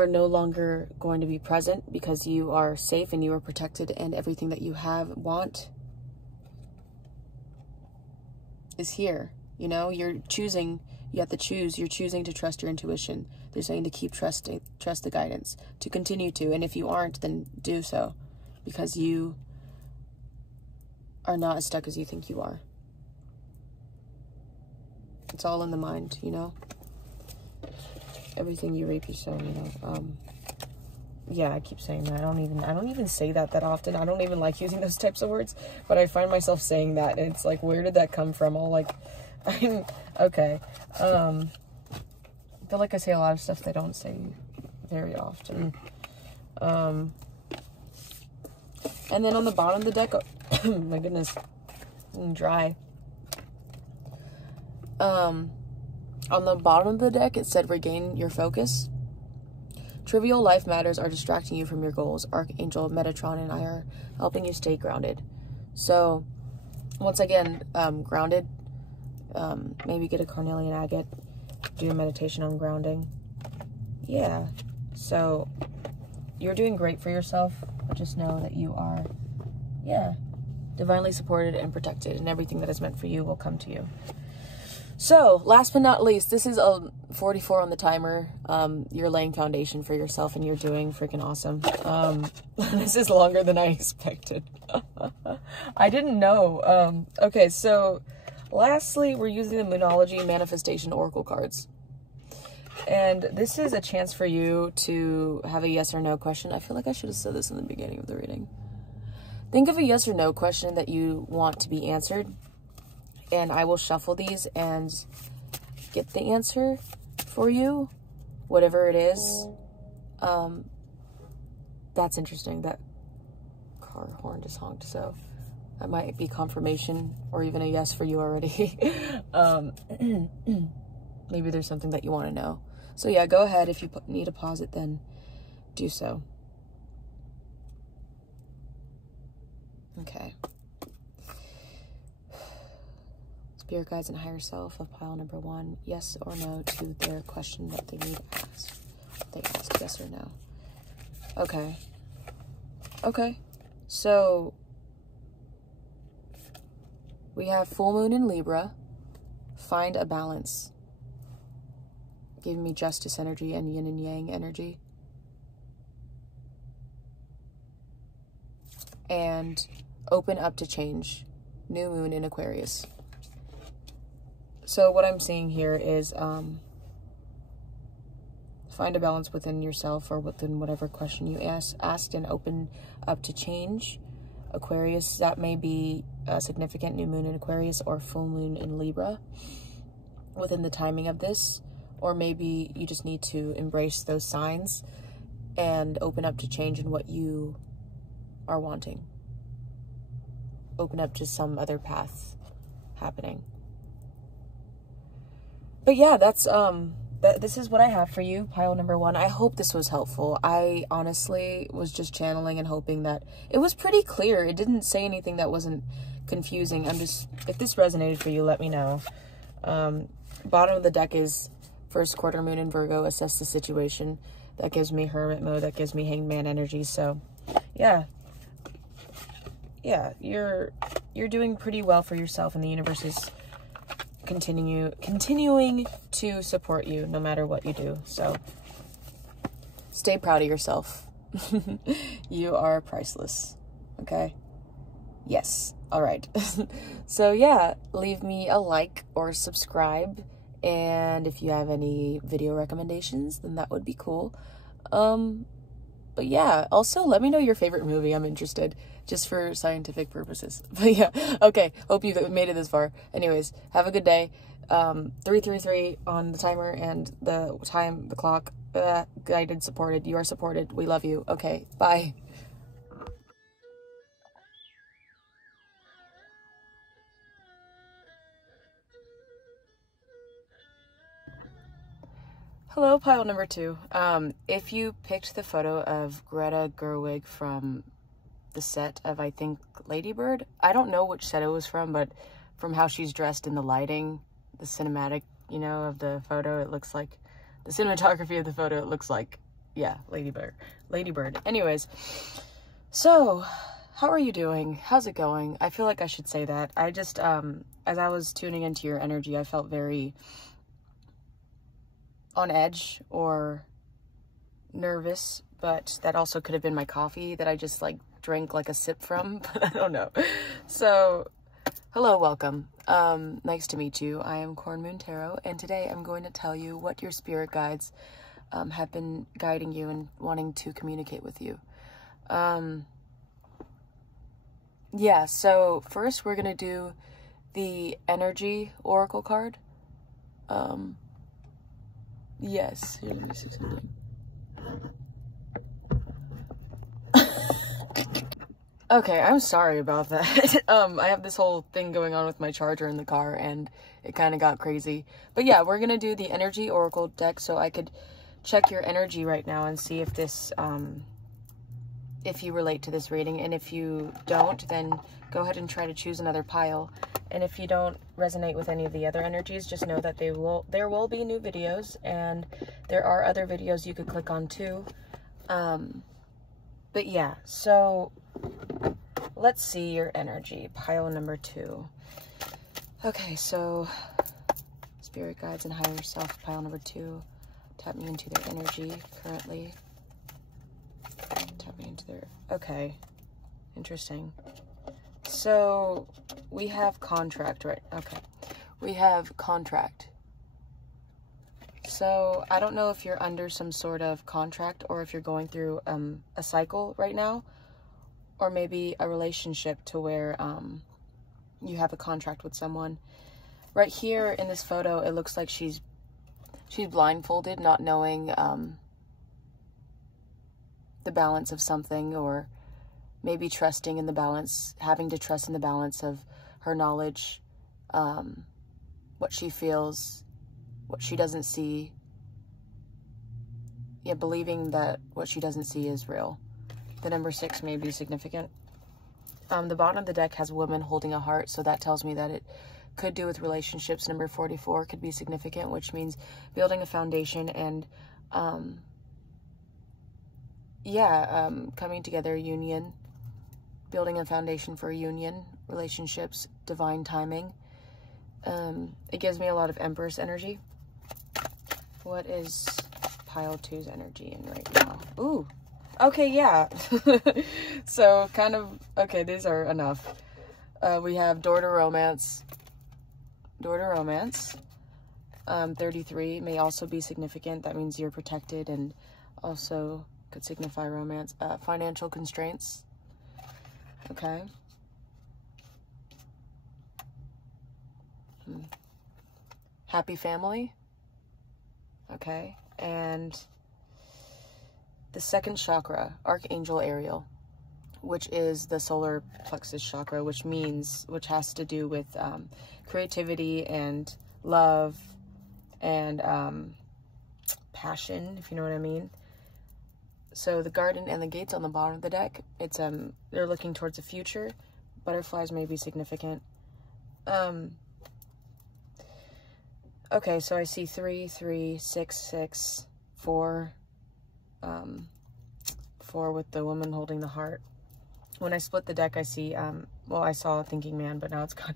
no longer going to be present, because you are safe and you are protected, and everything that you want is here. You know, you're choosing, you have to choose, you're choosing to trust your intuition. They're saying to keep trust the guidance, to continue to, and if you aren't, then do so, because you are not as stuck as you think you are. It's all in the mind, you know? Everything you reap, you sow, you know? Yeah, I keep saying that. I don't even say that often. I don't even like using those types of words, but I find myself saying that, and it's like, where did that come from? All like, okay. I feel like I say a lot of stuff that I don't say very often. And then on the bottom of the deck, oh, my goodness, I'm dry. On the bottom of the deck, it said regain your focus. Trivial life matters are distracting you from your goals. Archangel Metatron and I are helping you stay grounded. So, once again, grounded. Maybe get a carnelian agate. Do a meditation on grounding. Yeah. So, you're doing great for yourself. But just know that you are, yeah, divinely supported and protected. And everything that is meant for you will come to you. So, last but not least, this is a 44 on the timer. You're laying foundation for yourself and you're doing freaking awesome. This is longer than I expected. I didn't know. Okay, so lastly, we're using the Moonology Manifestation Oracle cards. And this is a chance for you to have a yes or no question. I feel like I should have said this in the beginning of the reading. Think of a yes or no question that you want to be answered. And I will shuffle these and get the answer for you, whatever it is. That's interesting. That car horn just honked, so that might be confirmation or even a yes for you already. Maybe there's something that you want to know. So yeah, go ahead. If you need to pause it, then do so. Okay. Spirit guides and higher self of pile number 1, yes or no to their question that they need asked. They asked yes or no. Okay. Okay. So we have full moon in Libra. Find a balance. Giving me justice energy and yin and yang energy. And open up to change. New moon in Aquarius. So what I'm seeing here is find a balance within yourself or within whatever question you asked and open up to change. Aquarius, that may be a significant new moon in Aquarius or full moon in Libra within the timing of this. Or maybe you just need to embrace those signs and open up to change in what you are wanting. Open up to some other path happening. But yeah, that's this is what I have for you, pile number 1. I hope this was helpful. I honestly was just channeling and hoping that it was pretty clear. It didn't say anything that wasn't confusing. If this resonated for you, let me know. Bottom of the deck is first quarter moon in Virgo. Assess the situation. That gives me hermit mode. That gives me hanged man energy. So yeah, you're doing pretty well for yourself, and the universe is continuing to support you no matter what you do. So stay proud of yourself. You are priceless. Okay? Yes. All right. So yeah, leave me a like or subscribe, and if you have any video recommendations, then that would be cool. But yeah, also let me know your favorite movie. I'm interested, just for scientific purposes. But yeah, okay, hope you made it this far. Anyways, have a good day. 333 on the timer and the clock, guided, supported. You are supported. We love you. Okay, bye. Hello, pile number 2. If you picked the photo of Greta Gerwig from the set of, I think, Lady Bird, I don't know which set it was from, but from how she's dressed in the lighting, the cinematic, you know, of the photo, it looks like, the cinematography of the photo, it looks like, yeah, Lady Bird. Anyways, so, how are you doing? How's it going? I feel like I should say that. I just, as I was tuning into your energy, I felt very on edge or nervous, but that also could have been my coffee that I just like drank like a sip from, but I don't know. So, hello, welcome. Nice to meet you. I am CornmoonTarot, and today I'm going to tell you what your spirit guides have been guiding you and wanting to communicate with you. Yeah, so first we're going to do the energy oracle card. Yes, here, let me see something. Okay, I'm sorry about that. I have this whole thing going on with my charger in the car, and it kind of got crazy. But yeah, we're gonna do the energy oracle deck, so I could check your energy right now and see if this, if you relate to this reading. And if you don't, then go ahead and try to choose another pile. And if you don't resonate with any of the other energies, just know that there will be new videos, and there are other videos you could click on too. But yeah, so let's see your energy, pile number 2. Okay, so spirit guides and higher self, pile number 2. Tap me into their energy currently. Tap me into their, okay, interesting. So we have contract, right? Okay, we have contract. So I don't know if you're under some sort of contract, or if you're going through a cycle right now, or maybe a relationship to where you have a contract with someone. Right here in this photo, it looks like she's blindfolded, not knowing the balance of something, or maybe trusting in the balance, having to trust in the balance of her knowledge, what she feels, what she doesn't see. Yeah, believing that what she doesn't see is real. The number 6 may be significant. The bottom of the deck has a woman holding a heart, so that tells me that it could do with relationships. Number 44 could be significant, which means building a foundation and, coming together, union, building a foundation for a union, relationships, divine timing. It gives me a lot of Empress energy. What is pile 2's energy in right now? Ooh, okay, yeah. So kind of, okay, these are enough. We have door to romance. Door to romance. 33 may also be significant. That means you're protected, and also could signify romance. Financial constraints. Okay. Happy family. Okay. And the second chakra, Archangel Ariel, which is the solar plexus chakra, which has to do with creativity and love and passion, if you know what I mean. So the garden and the gates on the bottom of the deck, it's they're looking towards the future. Butterflies may be significant. Okay, so I see 3, 3, 6, 6, 4, 4 with the woman holding the heart. When I split the deck, I see, well, I saw a thinking man, but now it's gone.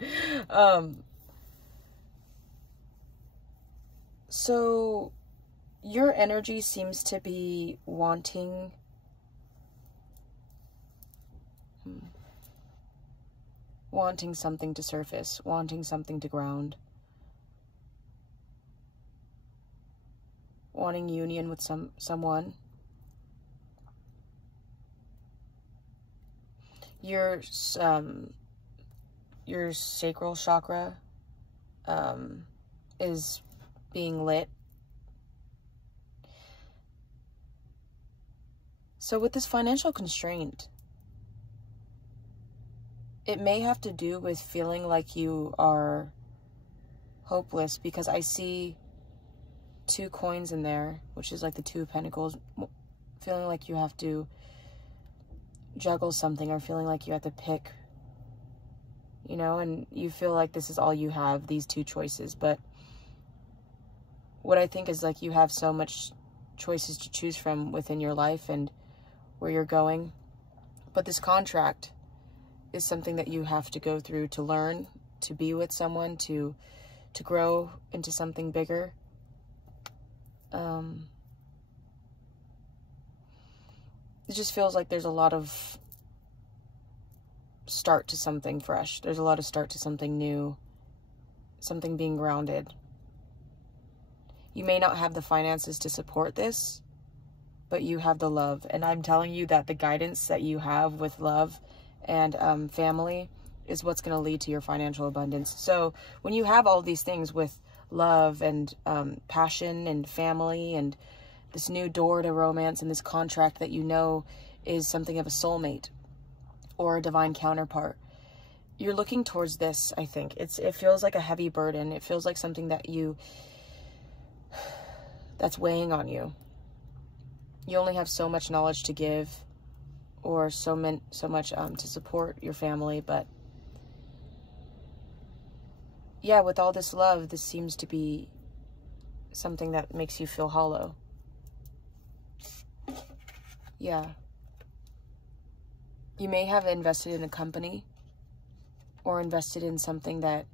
So your energy seems to be wanting something to surface, wanting something to ground, wanting union with someone. Your sacral chakra is being lit. So with this financial constraint, it may have to do with feeling like you are hopeless, because I see 2 coins in there, which is like the 2 of Pentacles, feeling like you have to juggle something, or feeling like you have to pick, you know, and you feel like this is all you have, these 2 choices. But what I think is, like, you have so much choices to choose from within your life and where you're going. But this contract is something that you have to go through to learn, to be with someone, to grow into something bigger. It just feels like there's a lot of start to something fresh. There's a lot of start to something new, something being grounded. You may not have the finances to support this, but you have the love. And I'm telling you that the guidance that you have with love and family is what's going to lead to your financial abundance. So when you have all these things with love and passion and family and this new door to romance and this contract that you know is something of a soulmate or a divine counterpart, you're looking towards this, I think. It feels like a heavy burden. It feels like something that's weighing on you. You only have so much knowledge to give, or so much to support your family, but yeah, with all this love, this seems to be something that makes you feel hollow. Yeah. You may have invested in a company or invested in something that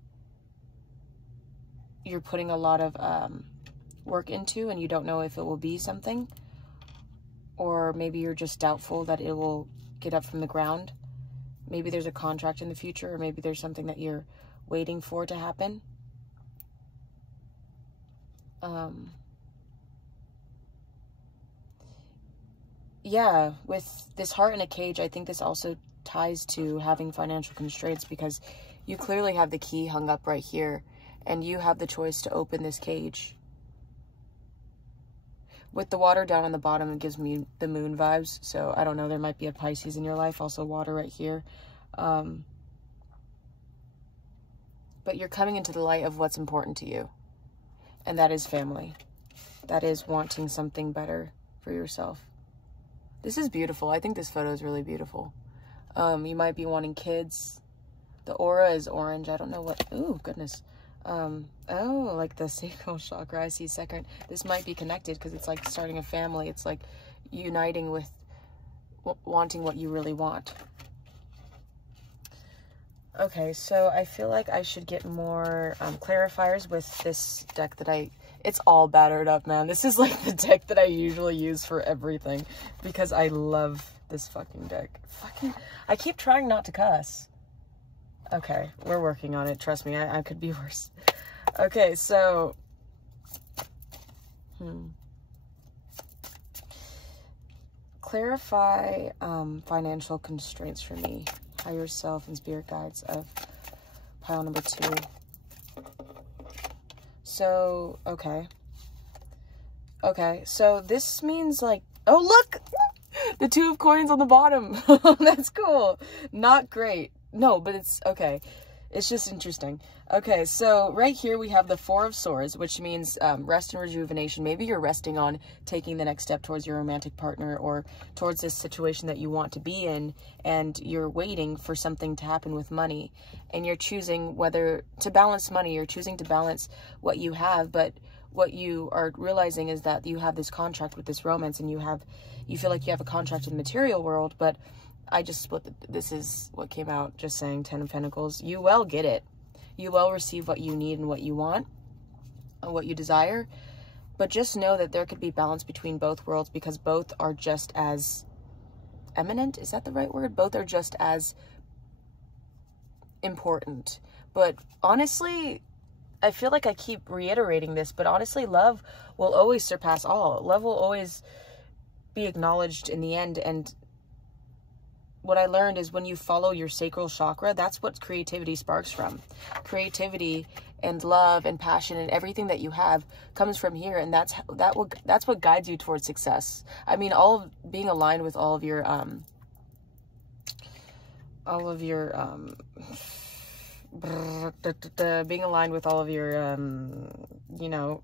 you're putting a lot of work into and you don't know if it will be something, or maybe you're just doubtful that it will get up from the ground. Maybe there's a contract in the future, or maybe there's something that you're waiting for to happen. Yeah, with this heart in a cage, I think this also ties to having financial constraints, because you clearly have the key hung up right here, and you have the choice to open this cage. With the water down on the bottom, it gives me the moon vibes, so I don't know, there might be a Pisces in your life, also water right here. But you're coming into the light of what's important to you, and that is family. That is wanting something better for yourself. This is beautiful. I think this photo is really beautiful. You might be wanting kids. The aura is orange. I don't know what... Ooh, goodness. Oh, like the sacral chakra. I see second. This might be connected because it's like starting a family. It's like uniting with wanting what you really want. Okay, so I feel like I should get more clarifiers with this deck that it's all battered up, man. This is like the deck that I usually use for everything because I love this fucking deck. I keep trying not to cuss. Okay, we're working on it. Trust me, I could be worse. Okay, so... Clarify financial constraints for me. Higher self and spirit guides of pile number 2. So, okay. Okay, so this means like... Oh, look! The 2 of coins on the bottom. That's cool. Not great. No, but it's okay. It's just interesting. Okay, so right here we have the 4 of Swords, which means rest and rejuvenation. Maybe you're resting on taking the next step towards your romantic partner or towards this situation that you want to be in, and you're waiting for something to happen with money, and you're choosing whether to balance money. You're choosing to balance what you have, but what you are realizing is that you have this contract with this romance, and you feel like you have a contract in the material world, but I just split this is what came out, just saying 10 of Pentacles. You will get it. You will receive what you need and what you want and what you desire. But just know that there could be balance between both worlds, because both are just as eminent. Is that the right word? Both are just as important. But honestly, I feel like I keep reiterating this, but honestly, love will always surpass all. Love will always be acknowledged in the end. And what I learned is when you follow your sacral chakra, that's what creativity sparks from. Creativity and love and passion and everything that you have comes from here, and that's what guides you towards success. I mean, being aligned with all of your being aligned with all of your you know,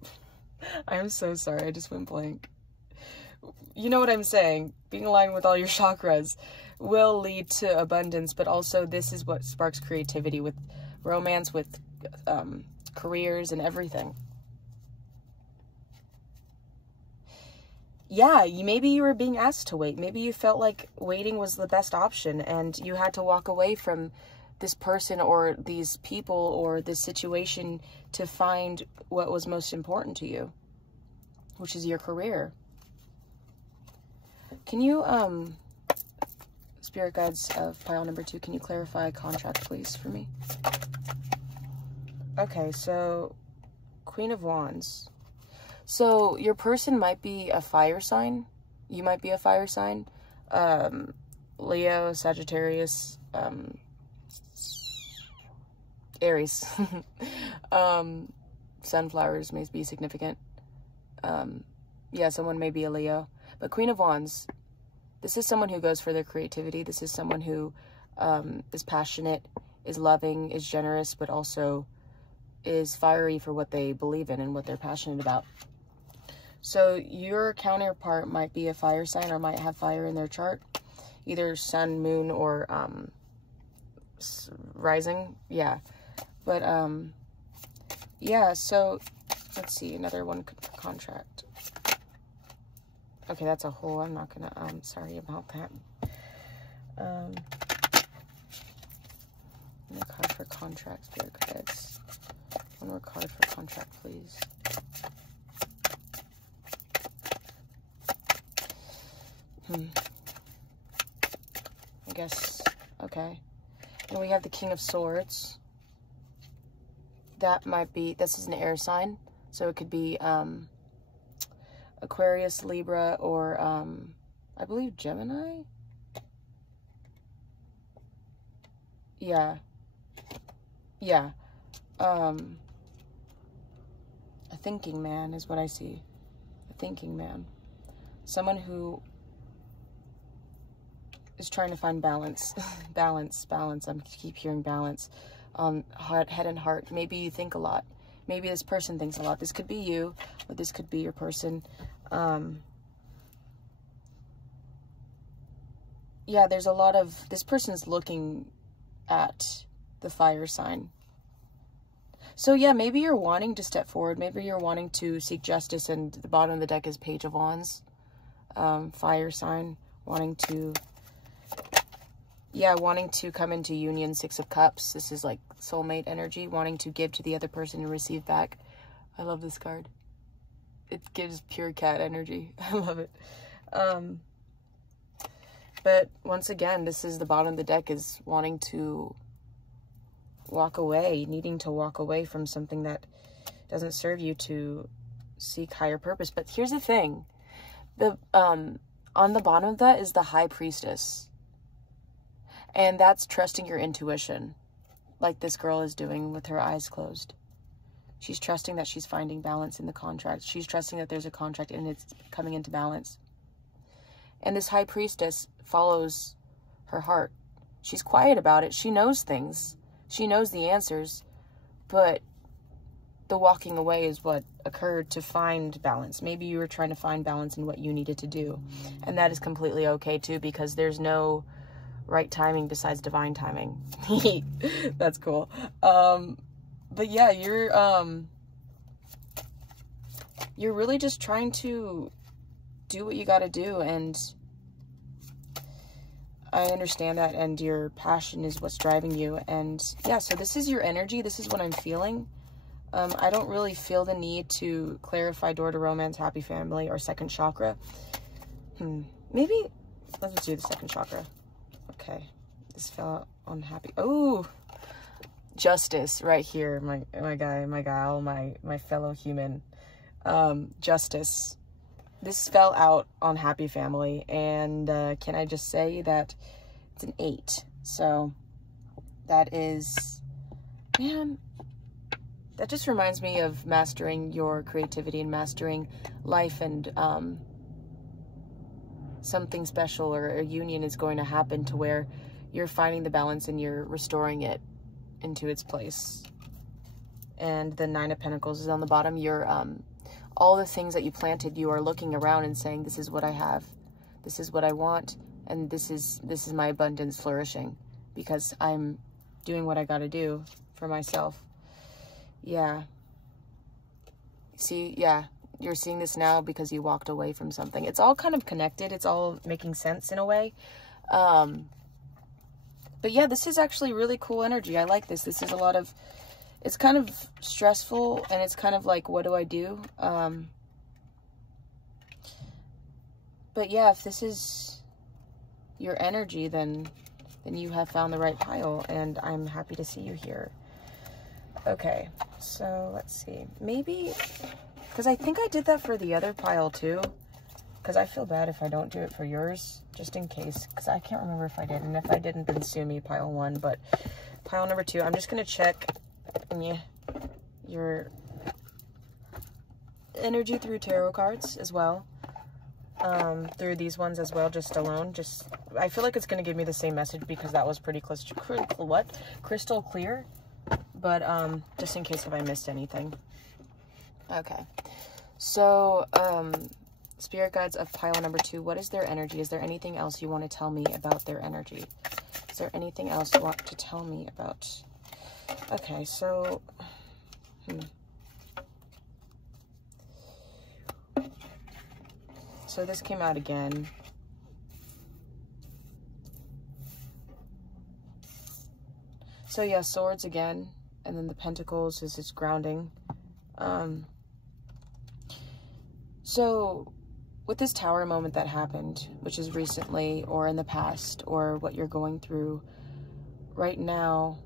I'm so sorry, I just went blank. You know what I'm saying? Being aligned with all your chakras will lead to abundance, but also this is what sparks creativity with romance, with careers and everything. Yeah, maybe you were being asked to wait. Maybe you felt like waiting was the best option, and you had to walk away from this person or these people or this situation to find what was most important to you, which is your career. Can you Spirit guides of pile number 2, can you clarify a contract, please, for me? Okay, so Queen of Wands. So your person might be a fire sign. You might be a fire sign. Leo, Sagittarius, Aries. Sunflowers may be significant. Yeah, someone may be a Leo. But Queen of Wands, this is someone who goes for their creativity. This is someone who is passionate, is loving, is generous, but also is fiery for what they believe in and what they're passionate about. So your counterpart might be a fire sign or might have fire in their chart. Either sun, moon, or rising. Yeah. But, yeah, so let's see, another one contract. Okay, that's a whole, I'm not gonna, sorry about that. I'm gonna card for contract, Spirit guides. One more card for contract, please. I guess, okay. And we have the King of Swords. That might be, this is an air sign, so it could be Aquarius, Libra, or I believe Gemini? Yeah. Yeah. A thinking man is what I see. A thinking man. Someone who is trying to find balance. balance. I keep hearing balance. Head and heart. Maybe you think a lot. Maybe this person thinks a lot. This could be you, or this could be your person. Yeah, there's a lot of, this person's looking at the fire sign. So yeah, maybe you're wanting to step forward. Maybe you're wanting to seek justice, and the bottom of the deck is Page of Wands. Fire sign, wanting to, yeah, wanting to come into union. 6 of Cups. This is like soulmate energy, wanting to give to the other person and receive back. I love this card. It gives pure cat energy. I love it. But once again, this is the bottom of the deck, is wanting to walk away, needing to walk away from something that doesn't serve you to seek higher purpose. But here's the thing. The on the bottom of that is the High Priestess. And that's trusting your intuition, like this girl is doing with her eyes closed. She's trusting that she's finding balance in the contract. She's trusting that there's a contract and it's coming into balance. And this High Priestess follows her heart. She's quiet about it. She knows things. She knows the answers. But the walking away is what occurred to find balance. Maybe you were trying to find balance in what you needed to do. And that is completely okay too, because there's no right timing besides divine timing. That's cool. But yeah, you're really just trying to do what you got to do, and I understand that, and your passion is what's driving you. And yeah, so this is your energy. This is what I'm feeling. I don't really feel the need to clarify door to romance, happy family, or second chakra. Maybe let's do the second chakra. Okay, this fell out on happy. Oh, justice right here, my guy, my gal, my fellow human. Justice. This fell out on happy family, and can I just say that it's an 8. So that is, man, that just reminds me of mastering your creativity and mastering life, and something special or a union is going to happen to where you're finding the balance and you're restoring it into its place. And the 9 of Pentacles is on the bottom. You're all the things that you planted, you are looking around and saying, this is what I have, this is what I want, and this is my abundance flourishing, because I'm doing what I got to do for myself. Yeah. See, yeah, you're seeing this now because you walked away from something. It's all kind of connected. It's all making sense in a way. But yeah, this is actually really cool energy. I like this. This is a lot of, it's kind of stressful, and it's kind of like, what do I do? But yeah, if this is your energy, then you have found the right pile, and I'm happy to see you here. Okay, so let's see. Maybe, because I think I did that for the other pile too, because I feel bad if I don't do it for yours, just in case, because I can't remember if I did, and if I didn't, then sue me, pile 1, but pile number 2, I'm just going to check your energy through tarot cards as well, through these ones as well, just alone. Just, I feel like it's going to give me the same message because that was pretty crystal clear, but just in case if I missed anything. Okay, so spirit guides of pile number 2, what is their energy? Is there anything else you want to tell me about their energy? Is there anything else you want to tell me about? Okay, so so this came out again. So yeah, swords again, and then the pentacles is its grounding. So with this tower moment that happened, which is recently or in the past, or what you're going through right now,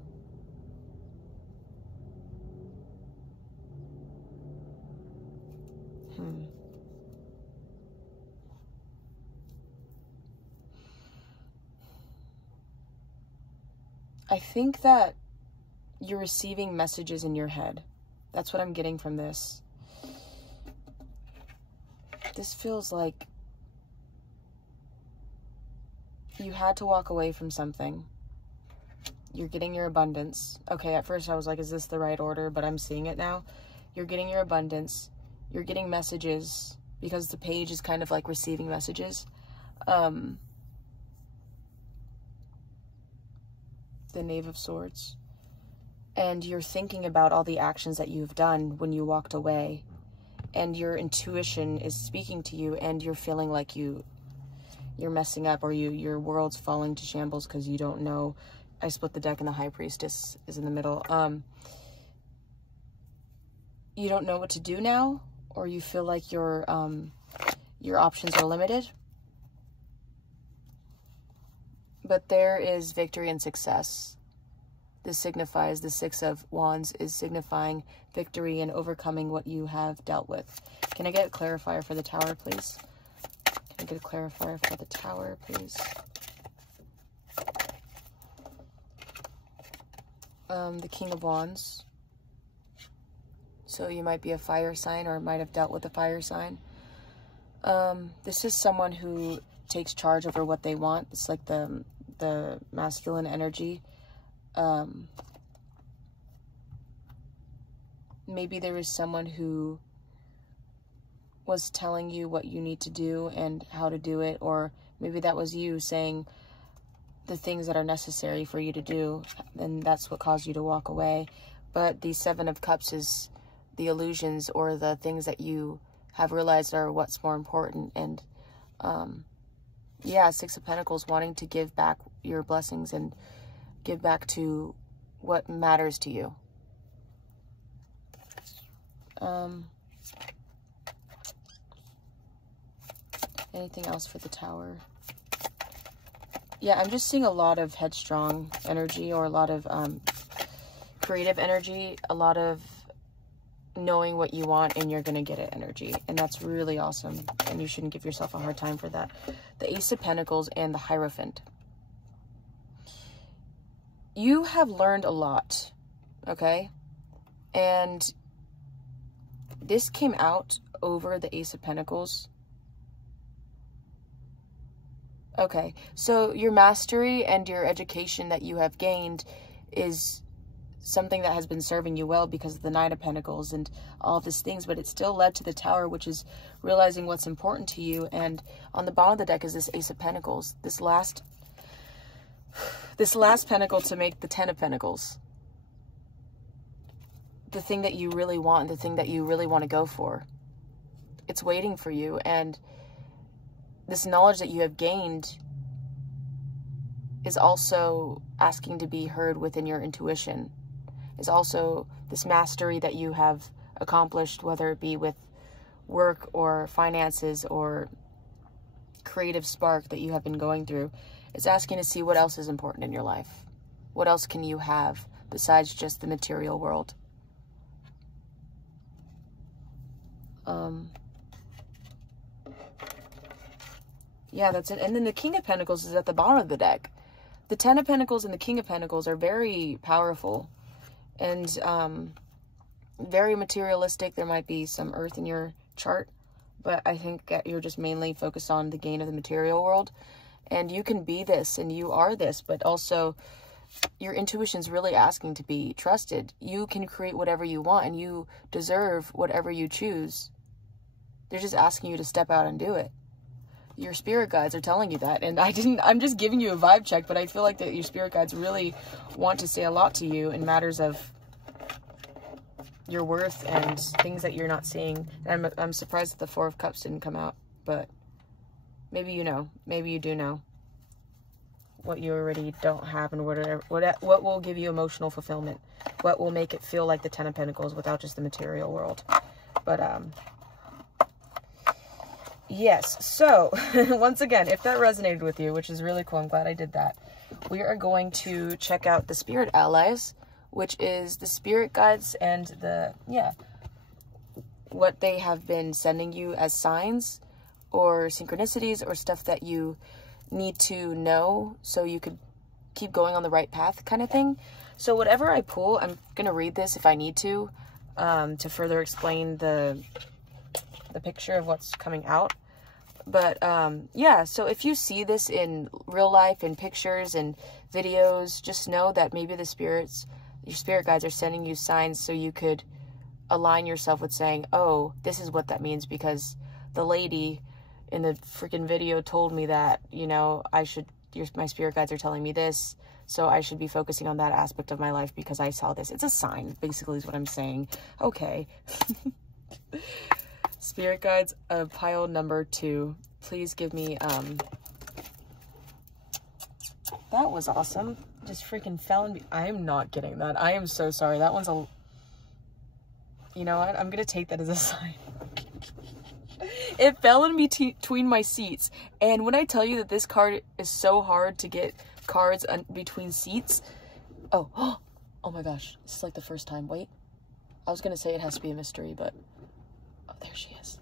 I think that you're receiving messages in your head. That's what I'm getting from this. This feels like you had to walk away from something. You're getting your abundance. Okay, at first I was like, is this the right order? But I'm seeing it now. You're getting your abundance. You're getting messages, because the page is kind of like receiving messages. The Knave of Swords. And you're thinking about all the actions that you've done when you walked away. And your intuition is speaking to you, and you're feeling like you're messing up, or your world's falling to shambles because you don't know. I split the deck and the High Priestess is in the middle. You don't know what to do now, or you feel like your options are limited. But there is victory and success. This signifies, the Six of Wands is signifying victory and overcoming what you have dealt with. Can I get a clarifier for the Tower, please? Can I get a clarifier for the Tower, please? The King of Wands. So you might be a fire sign, or might have dealt with a fire sign. This is someone who takes charge over what they want. It's like the masculine energy. Maybe there is someone who was telling you what you need to do and how to do it, or maybe that was you saying the things that are necessary for you to do, and that's what caused you to walk away. But the Seven of Cups is the illusions, or the things that you have realized are what's more important. And yeah, Six of Pentacles, wanting to give back your blessings and give back to what matters to you. Anything else for the Tower? Yeah, I'm just seeing a lot of headstrong energy, or a lot of creative energy, a lot of knowing what you want and you're gonna get it energy, and that's really awesome, and you shouldn't give yourself a hard time for that. The Ace of Pentacles and the Hierophant. You have learned a lot, okay? And this came out over the Ace of Pentacles. Okay, so your mastery and your education that you have gained is something that has been serving you well because of the Knight of Pentacles and all of these things, but it still led to the Tower, which is realizing what's important to you. And on the bottom of the deck is this Ace of Pentacles, this last pentacle to make the Ten of Pentacles. The thing that you really want, the thing that you really want to go for. It's waiting for you, and this knowledge that you have gained is also asking to be heard within your intuition. Is also this mastery that you have accomplished, whether it be with work or finances or creative spark that you have been going through. It's asking to see what else is important in your life. What else can you have besides just the material world? Yeah, that's it. And then the King of Pentacles is at the bottom of the deck. The Ten of Pentacles and the King of Pentacles are very powerful and very materialistic. There might be some earth in your chart, but I think you're just mainly focused on the gain of the material world. And you can be this and you are this, but also your intuition's really asking to be trusted. You can create whatever you want and you deserve whatever you choose. They're just asking you to step out and do it. Your spirit guides are telling you that. And I'm just giving you a vibe check, but I feel like that your spirit guides really want to say a lot to you in matters of your worth and things that you're not seeing. And I'm surprised that the Four of Cups didn't come out, but maybe you know, maybe you do know what you already don't have and what will give you emotional fulfillment, what will make it feel like the Ten of Pentacles without just the material world. But yes, so once again, if that resonated with you, which is really cool, I'm glad I did that, we are going to check out the Spirit Allies, which is the spirit guides and what they have been sending you as signs or synchronicities or stuff that you need to know so you could keep going on the right path kind of thing. So whatever I pull, I'm going to read this if I need to further explain the picture of what's coming out. But yeah, so if you see this in real life, in pictures and videos, just know that maybe your spirit guides are sending you signs so you could align yourself with saying, oh, this is what that means because the lady in the freaking video told me that, you know, my spirit guides are telling me this, so I should be focusing on that aspect of my life because I saw this. It's a sign, basically, is what I'm saying. Okay. Spirit guides of pile number 2. Please give me, that was awesome. Just freaking fell in. I'm not getting that. I am so sorry. That one's you know what? I'm going to take that as a sign. It fell in between my seats. And when I tell you that this card is so hard to get cards between seats. Oh my gosh. This is like the first time. Wait. I was going to say it has to be a mystery, but oh, there she is.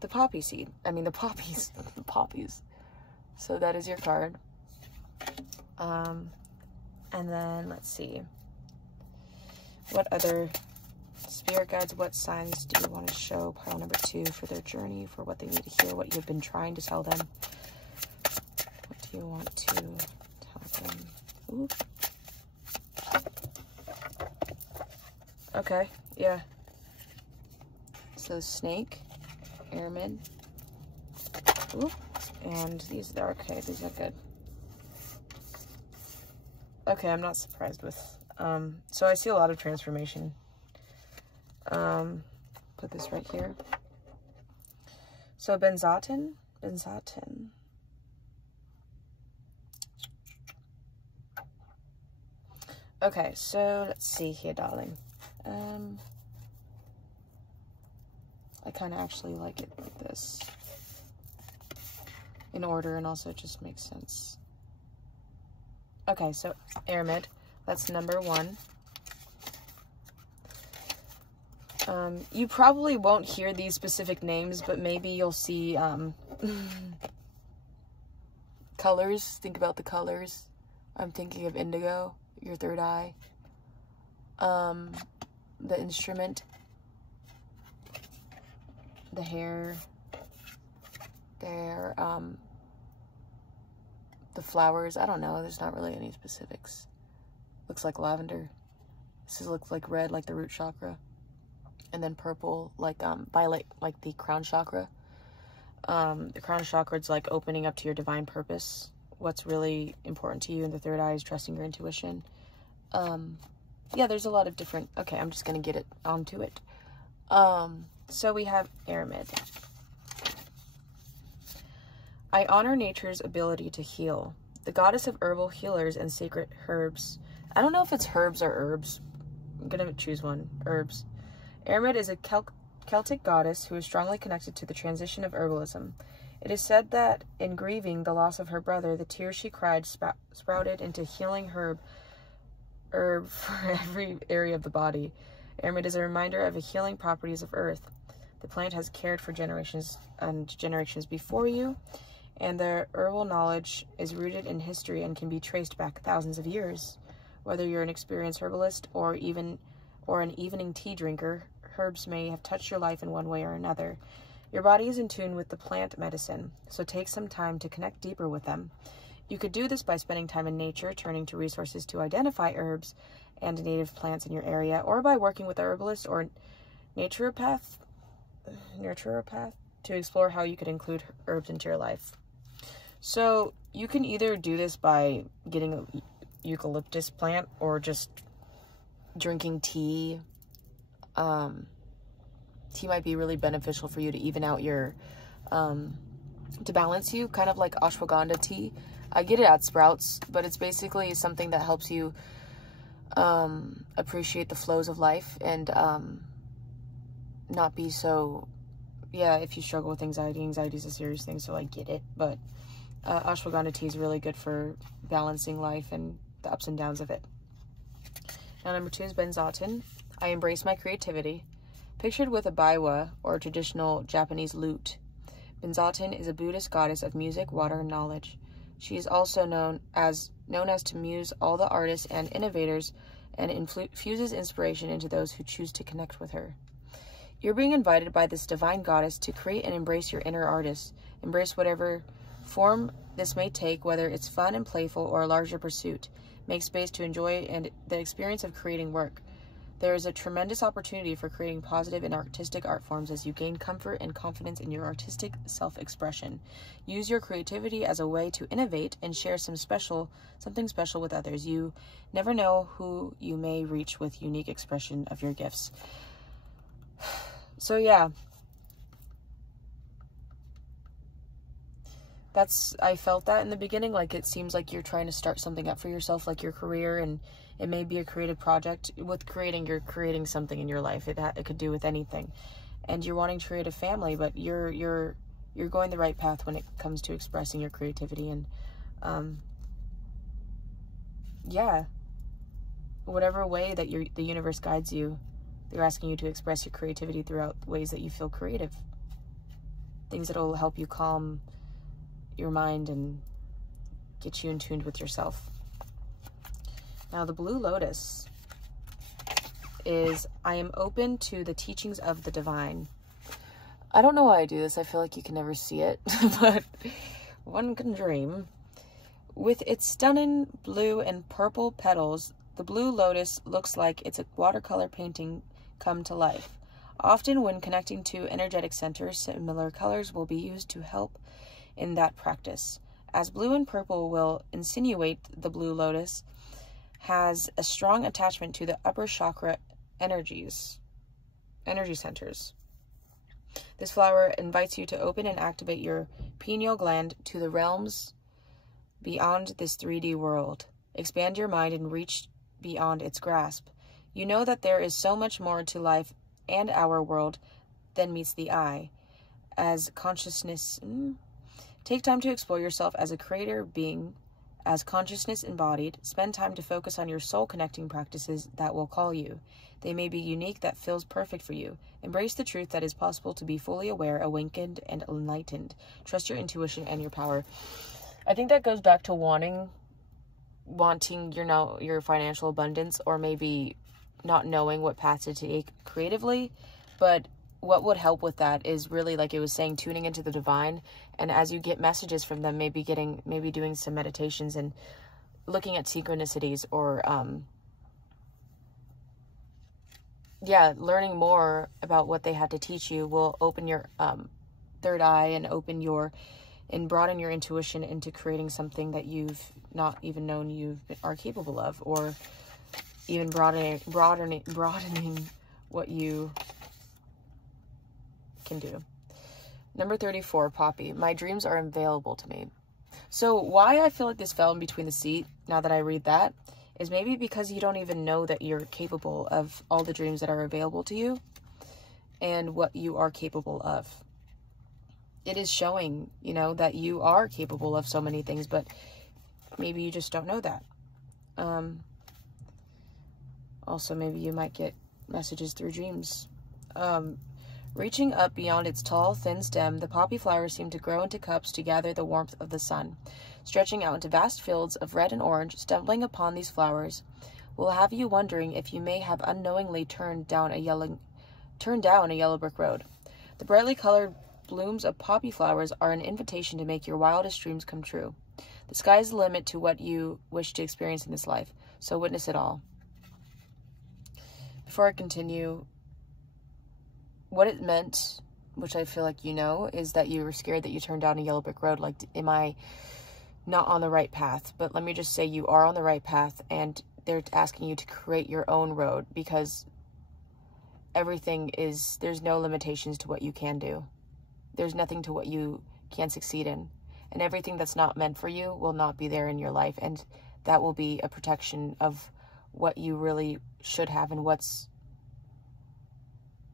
The poppy seed. I mean, the poppies. The poppies. So that is your card. And then let's see. What other spirit guides, what signs do you want to show pile number 2 for their journey, for what they need to hear, what you've been trying to tell them? What do you want to tell them? Ooh. Okay, yeah. So snake, airman. Ooh. And these are okay, these are good. Okay, I'm not surprised with so I see a lot of transformation. Put this right here. So benzatin. Okay, so let's see here, darling. I kind of actually like it like this, in order, and also it just makes sense. Okay, so Aramid, that's number 1. You probably won't hear these specific names, but maybe you'll see colors. Think about the colors. I'm thinking of indigo, your third eye. The instrument, the hair, the flowers. I don't know. There's not really any specifics. Looks like lavender. This looks like red, like the root chakra. And then purple, like violet, like the crown chakra. The crown chakra is like opening up to your divine purpose. What's really important to you. And the third eye is trusting your intuition. Yeah, there's a lot of different... Okay, I'm just going to get it onto it. So we have Aramid. I honor nature's ability to heal. The goddess of herbal healers and sacred herbs. I don't know if it's herbs or herbs. I'm going to choose one. Herbs. Aramid is a Celtic goddess who is strongly connected to the transition of herbalism. It is said that in grieving the loss of her brother, the tears she cried sprouted into healing herb for every area of the body. It is a reminder of the healing properties of earth. The plant has cared for generations and generations before you, and the herbal knowledge is rooted in history and can be traced back thousands of years. Whether you're an experienced herbalist or an evening tea drinker, herbs may have touched your life in one way or another. Your body is in tune with the plant medicine, so take some time to connect deeper with them. You could do this by spending time in nature, turning to resources to identify herbs and native plants in your area, or by working with a herbalist or naturopath to explore how you could include herbs into your life. So you can either do this by getting a eucalyptus plant or just drinking tea. Tea might be really beneficial for you to even out your, to balance you, kind of like ashwagandha tea. I get it at Sprouts, but it's basically something that helps you appreciate the flows of life and not be so, yeah, if you struggle with anxiety is a serious thing, so I get it, but ashwagandha tea is really good for balancing life and the ups and downs of it. Now, number 2 is benzotin. I embrace my creativity. Pictured with a biwa, or traditional Japanese lute, benzotin is a Buddhist goddess of music, water, and knowledge. She is also known as to muse all the artists and innovators and infuses inspiration into those who choose to connect with her. You're being invited by this divine goddess to create and embrace your inner artist. Embrace whatever form this may take, whether it's fun and playful or a larger pursuit. Make space to enjoy and the experience of creating work. There is a tremendous opportunity for creating positive and artistic art forms as you gain comfort and confidence in your artistic self-expression. Use your creativity as a way to innovate and share something special with others. You never know who you may reach with unique expression of your gifts. So yeah, I felt that in the beginning, like it seems like you're trying to start something up for yourself, like your career, and it may be a creative project. With creating, you're creating something in your life. It could do with anything, and you're wanting to create a family, but you're going the right path when it comes to expressing your creativity. And yeah, whatever way that the universe guides you, they're asking you to express your creativity throughout ways that you feel creative, things that will help you calm your mind and get you in tune with yourself. Now, the Blue Lotus is, I am open to the teachings of the divine. I don't know why I do this. I feel like you can never see it, but one can dream. With its stunning blue and purple petals, the Blue Lotus looks like it's a watercolor painting come to life. Often when connecting to energetic centers, similar colors will be used to help in that practice. As blue and purple will insinuate, the Blue Lotus has a strong attachment to the upper chakra energy centers. This flower invites you to open and activate your pineal gland to the realms beyond this 3D world. Expand your mind and reach beyond its grasp. You know that there is so much more to life and our world than meets the eye. As consciousness, take time to explore yourself as a creator being, as consciousness embodied. Spend time to focus on your soul connecting practices that will call you. They may be unique, that feels perfect for you. Embrace the truth that is possible to be fully aware, awakened, and enlightened. Trust your intuition and your power. I think that goes back to wanting your financial abundance, or maybe not knowing what path to take creatively. But what would help with that is really, like it was saying, tuning into the divine. And as you get messages from them, maybe doing some meditations and looking at synchronicities, or learning more about what they had to teach you will open your third eye and broaden your intuition into creating something that you've not even known you are capable of, or even broadening what you can do. Number 34, Poppy. My dreams are available to me. So why I feel like this fell in between the seat, now that I read that, is maybe because you don't even know that you're capable of all the dreams that are available to you and what you are capable of. it is showing, you know, that you are capable of so many things, but maybe you just don't know that. Also, maybe you might get messages through dreams. Reaching up beyond its tall, thin stem, the poppy flowers seem to grow into cups to gather the warmth of the sun. Stretching out into vast fields of red and orange, stumbling upon these flowers will have you wondering if you may have unknowingly turned down a yellow brick road. The brightly colored blooms of poppy flowers are an invitation to make your wildest dreams come true. The sky is the limit to what you wish to experience in this life, so witness it all. Before I continue, what it meant, which I feel like you know, is that you were scared that you turned down a yellow brick road. Like, am I not on the right path? But let me just say you are on the right path, and they're asking you to create your own road, because there's no limitations to what you can do. There's nothing to what you can succeed in. And everything that's not meant for you will not be there in your life. And that will be a protection of what you really should have and what's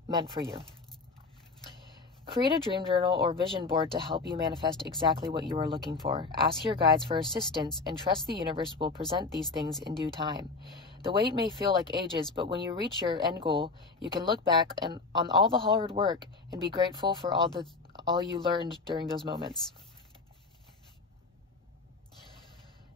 meant for you. Create a dream journal or vision board to help you manifest exactly what you are looking for. Ask your guides for assistance and trust the universe will present these things in due time. The wait may feel like ages, but when you reach your end goal, you can look back on all the hard work and be grateful for all you learned during those moments.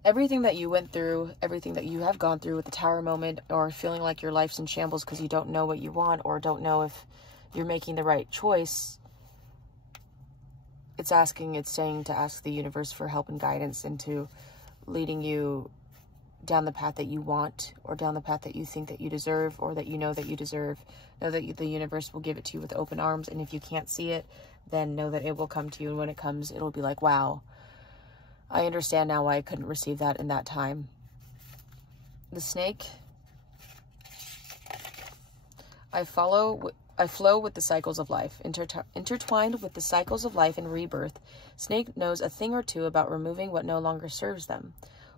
Everything that you went through, everything that you have gone through with the tower moment, or feeling like your life's in shambles because you don't know what you want or don't know if you're making the right choice, it's saying to ask the universe for help and guidance into leading you down the path that you want, or down the path that you think that you deserve, or that you know that you deserve. Know that the universe will give it to you with open arms, and if you can't see it, then know that it will come to you, and when it comes, it'll be like, wow, I understand now why I couldn't receive that in that time. The snake. I flow with the cycles of life. Intertwined with the cycles of life and rebirth, snake knows a thing or two about removing what no longer serves them.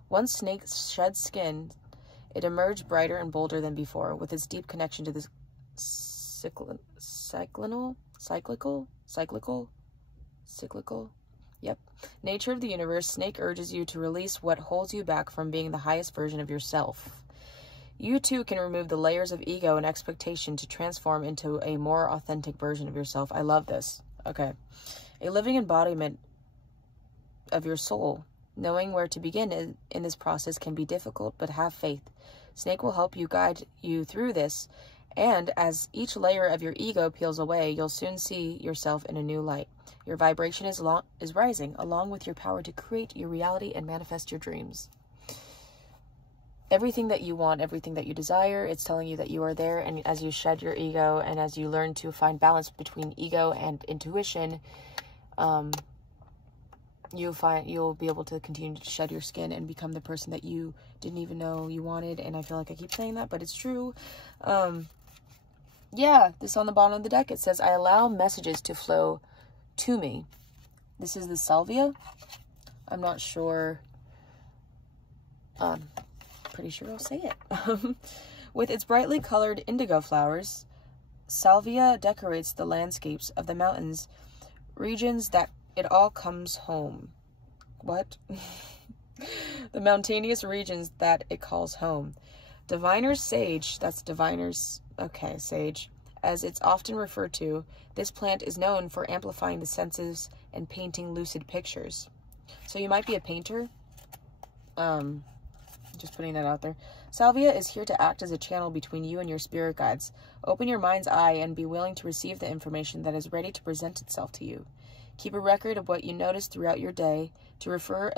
Once snake sheds skin, it emerged brighter and bolder than before, with its deep connection to the cyclical nature of the universe. Snake urges you to release what holds you back from being the highest version of yourself. You too can remove the layers of ego and expectation to transform into a more authentic version of yourself. I love this. Okay. A living embodiment of your soul. Knowing where to begin in this process can be difficult, but have faith. Snake will help you, guide you through this, and as each layer of your ego peels away, you'll soon see yourself in a new light. Your vibration is rising, along with your power to create your reality and manifest your dreams. Everything that you want, everything that you desire, it's telling you that you are there, and as you shed your ego, and as you learn to find balance between ego and intuition, you'll be able to continue to shed your skin and become the person that you didn't even know you wanted. And I feel like I keep saying that, but it's true. Yeah, this on the bottom of the deck, it says, I allow messages to flow to me. This is the salvia. I'm not sure. Pretty sure I'll say it. With its brightly colored indigo flowers, salvia decorates the landscapes of the mountains, regions that it all comes home. What? The mountainous regions that it calls home. Diviner's sage, that's diviner's, okay, sage, as it's often referred to, this plant is known for amplifying the senses and painting lucid pictures. So you might be a painter. Just putting that out there. Salvia is here to act as a channel between you and your spirit guides. Open your mind's eye and be willing to receive the information that is ready to present itself to you. Keep a record of what you notice throughout your day to refer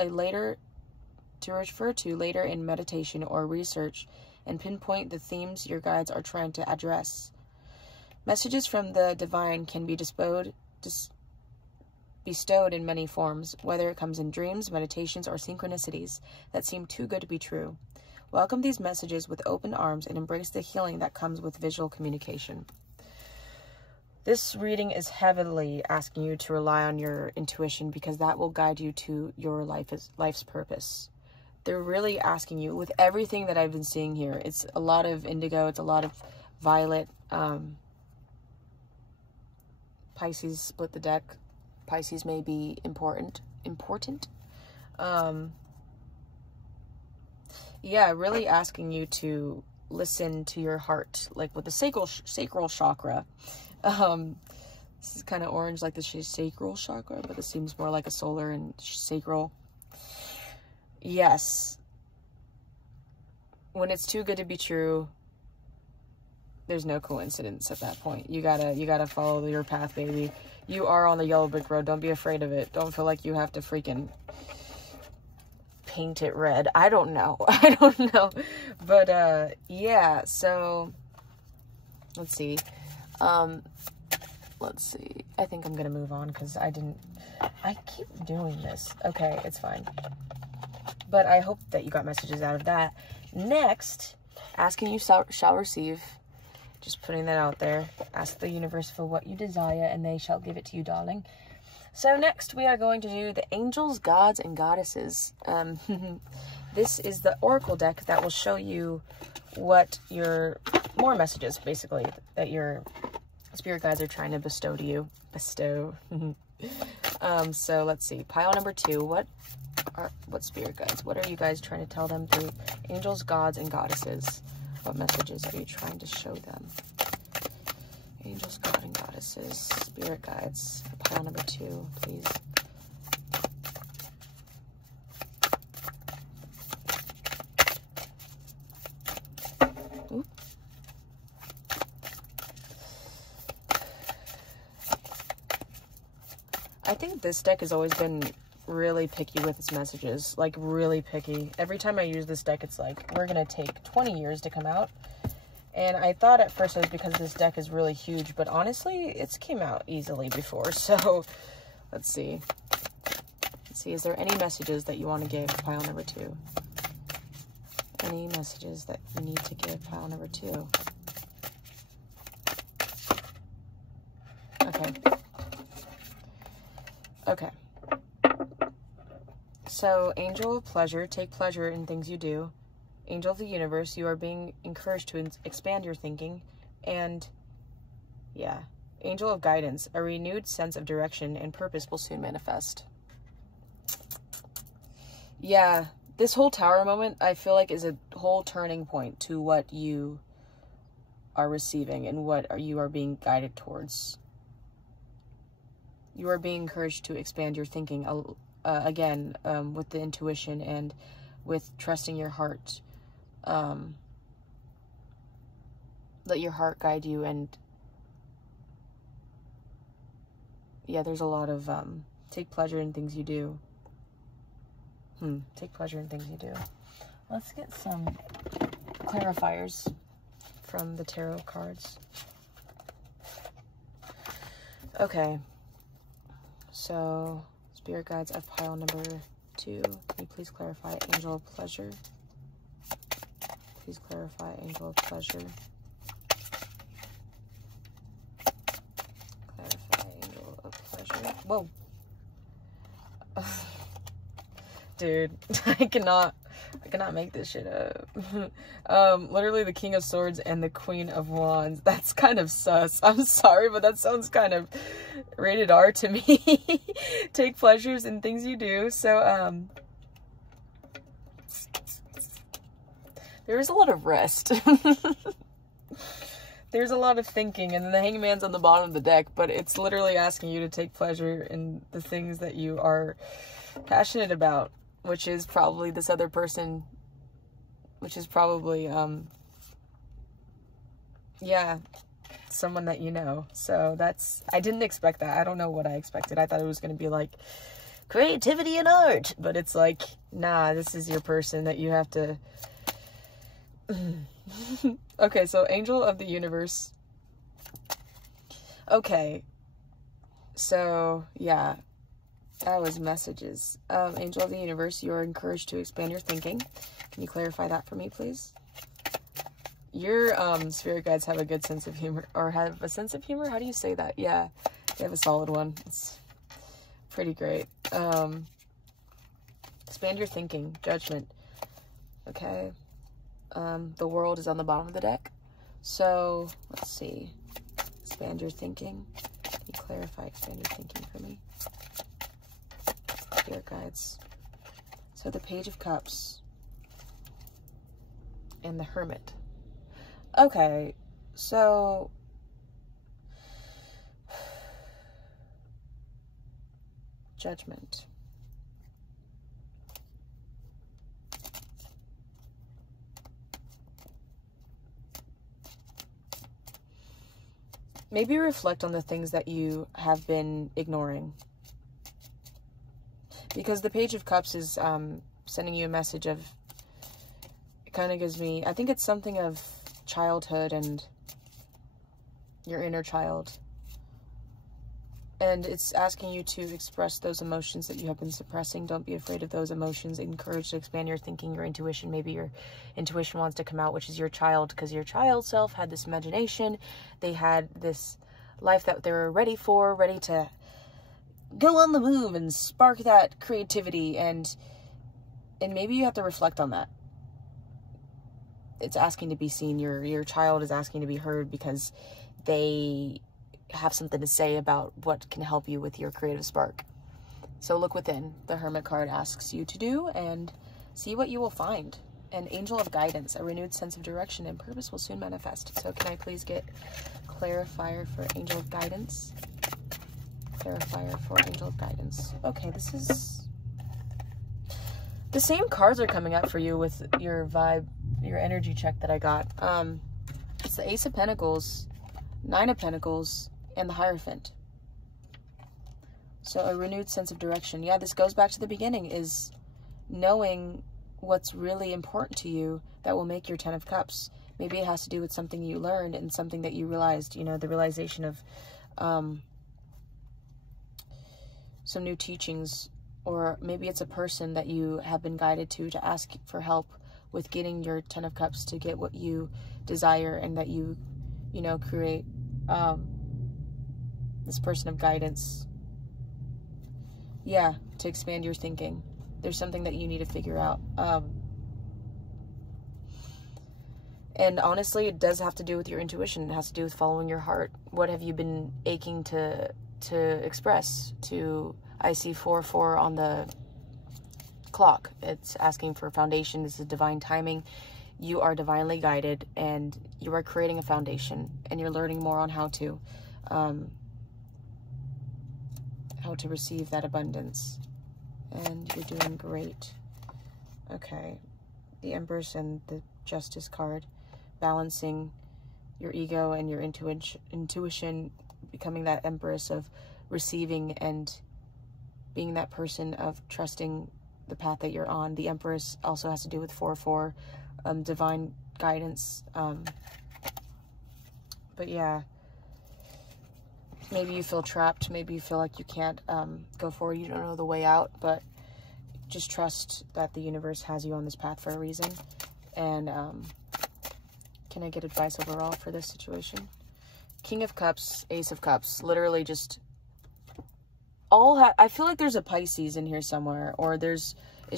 to later in meditation or research, and pinpoint the themes your guides are trying to address. Messages from the divine can be bestowed in many forms, whether it comes in dreams, meditations, or synchronicities that seem too good to be true. Welcome these messages with open arms and embrace the healing that comes with visual communication. This reading is heavily asking you to rely on your intuition, because that will guide you to your life's purpose. They're really asking you, with everything that I've been seeing here, it's a lot of indigo, it's a lot of violet. Pisces split the deck. Pisces may be important. Yeah, really asking you to listen to your heart, like with the sacral chakra. This is kind of orange, like the sacral chakra, but this seems more like a solar and sacral. Yes. When it's too good to be true, there's no coincidence at that point. You gotta follow your path, baby. You are on the yellow brick road. Don't be afraid of it. Don't feel like you have to freaking paint it red. I don't know. I don't know. But, yeah, so, let's see. Let's see. I think I'm gonna move on because I keep doing this. Okay, it's fine. But I hope that you got messages out of that. Next, asking you shall receive. Just putting that out there. Ask the universe for what you desire, and they shall give it to you, darling. So next, we are going to do the angels, gods, and goddesses. This is the oracle deck that will show you what more messages, basically, that your spirit guides are trying to bestow to you. So let's see. Pile number 2. What spirit guides? What are you guys trying to tell them through angels, gods, and goddesses? What messages are you trying to show them? Angels, God, and goddesses, spirit guides. Pile number 2, please. Oop. I think this deck has always been really picky with its messages, like really picky. Every time I use this deck, it's like, we're gonna take 20 years to come out. And I thought at first it was because this deck is really huge, but honestly, it's came out easily before. So let's see. Is there any messages that you want to give pile number 2? Any messages that you need to give pile number 2? Okay. So, angel of pleasure, take pleasure in things you do. Angel of the universe, you are being encouraged to expand your thinking. And, yeah. Angel of guidance, a renewed sense of direction and purpose will soon manifest. Yeah, this whole tower moment, I feel like, is a whole turning point to what you are receiving and what you are being guided towards. You are being encouraged to expand your thinking, again, with the intuition and with trusting your heart. Let your heart guide you. And yeah, there's a lot of take pleasure in things you do. Take pleasure in things you do. Let's get some clarifiers from the tarot cards. Okay. So, spirit guides of pile number 2. Can you please clarify angel of pleasure? Please clarify angel of pleasure. Clarify angel of pleasure. Whoa. Dude, I cannot make this shit up. Literally the King of Swords and the Queen of Wands. That's kind of sus. I'm sorry, but that sounds kind of rated R to me. Take pleasures in things you do. So, there is a lot of rest. There's a lot of thinking, and then the Hangman's on the bottom of the deck, but it's literally asking you to take pleasure in the things that you are passionate about, which is probably this other person, which is probably, yeah, someone that you know. So that's, I didn't expect that. I don't know what I expected. I thought it was going to be like creativity and art, but it's like, nah, this is your person that you have to... Okay, so angel of the universe. Okay, so yeah, that was messages. Angel of the universe, you are encouraged to expand your thinking. Can you clarify that for me, please? Your spirit guides have a good sense of humor, or have a sense of humor. How do you say that? Yeah, they have a solid one. It's pretty great. Expand your thinking. Judgment. Okay. The world is on the bottom of the deck. So, let's see. Expand your thinking. you clarify, expand your thinking for me? Spirit guides. So the Page of Cups and the Hermit. Okay, so Judgment. Maybe reflect on the things that you have been ignoring. Because the Page of Cups is sending you a message of, it kind of gives me, I think it's something of childhood and your inner child. And it's asking you to express those emotions that you have been suppressing. Don't be afraid of those emotions. Encourage to expand your thinking, your intuition. Maybe your intuition wants to come out, which is your child, because your child self had this imagination. They had this life that they were ready for, ready to go on the move and spark that creativity. And maybe you have to reflect on that. It's asking to be seen. Your child is asking to be heard because they have something to say about what can help you with your creative spark. So look within. The Hermit card asks you to do, and see what you will find. An angel of guidance, a renewed sense of direction and purpose will soon manifest. So can I please get clarifier for angel of guidance? Clarifier for angel of guidance. Okay, this is the same cards are coming up for you with your vibe, your energy check that I got. It's the Ace of Pentacles, Nine of Pentacles, and the Hierophant. So a renewed sense of direction. Yeah, this goes back to the beginning, is knowing what's really important to you that will make your Ten of Cups. Maybe it has to do with something you learned and something that you realized, you know, the realization of some new teachings, or maybe it's a person that you have been guided to ask for help with getting your Ten of Cups to get what you desire, and that you know, create this person of guidance. Yeah, to expand your thinking. There's something that you need to figure out. And honestly, it does have to do with your intuition. It has to do with following your heart. What have you been aching to express? I see 4-4 on the clock. It's asking for a foundation. This is divine timing. You are divinely guided, and you are creating a foundation, and you're learning more on how to receive that abundance. And you're doing great. Okay. The Empress and the Justice card. Balancing your ego and your intuition, becoming that Empress of receiving and being that person of trusting the path that you're on. The Empress also has to do with 4-4, divine guidance. But yeah, maybe you feel trapped. Maybe you feel like you can't go forward. You don't know the way out, but just trust that the universe has you on this path for a reason. And can I get advice overall for this situation? King of Cups, Ace of Cups, literally just I feel like there's a Pisces in here somewhere, or it's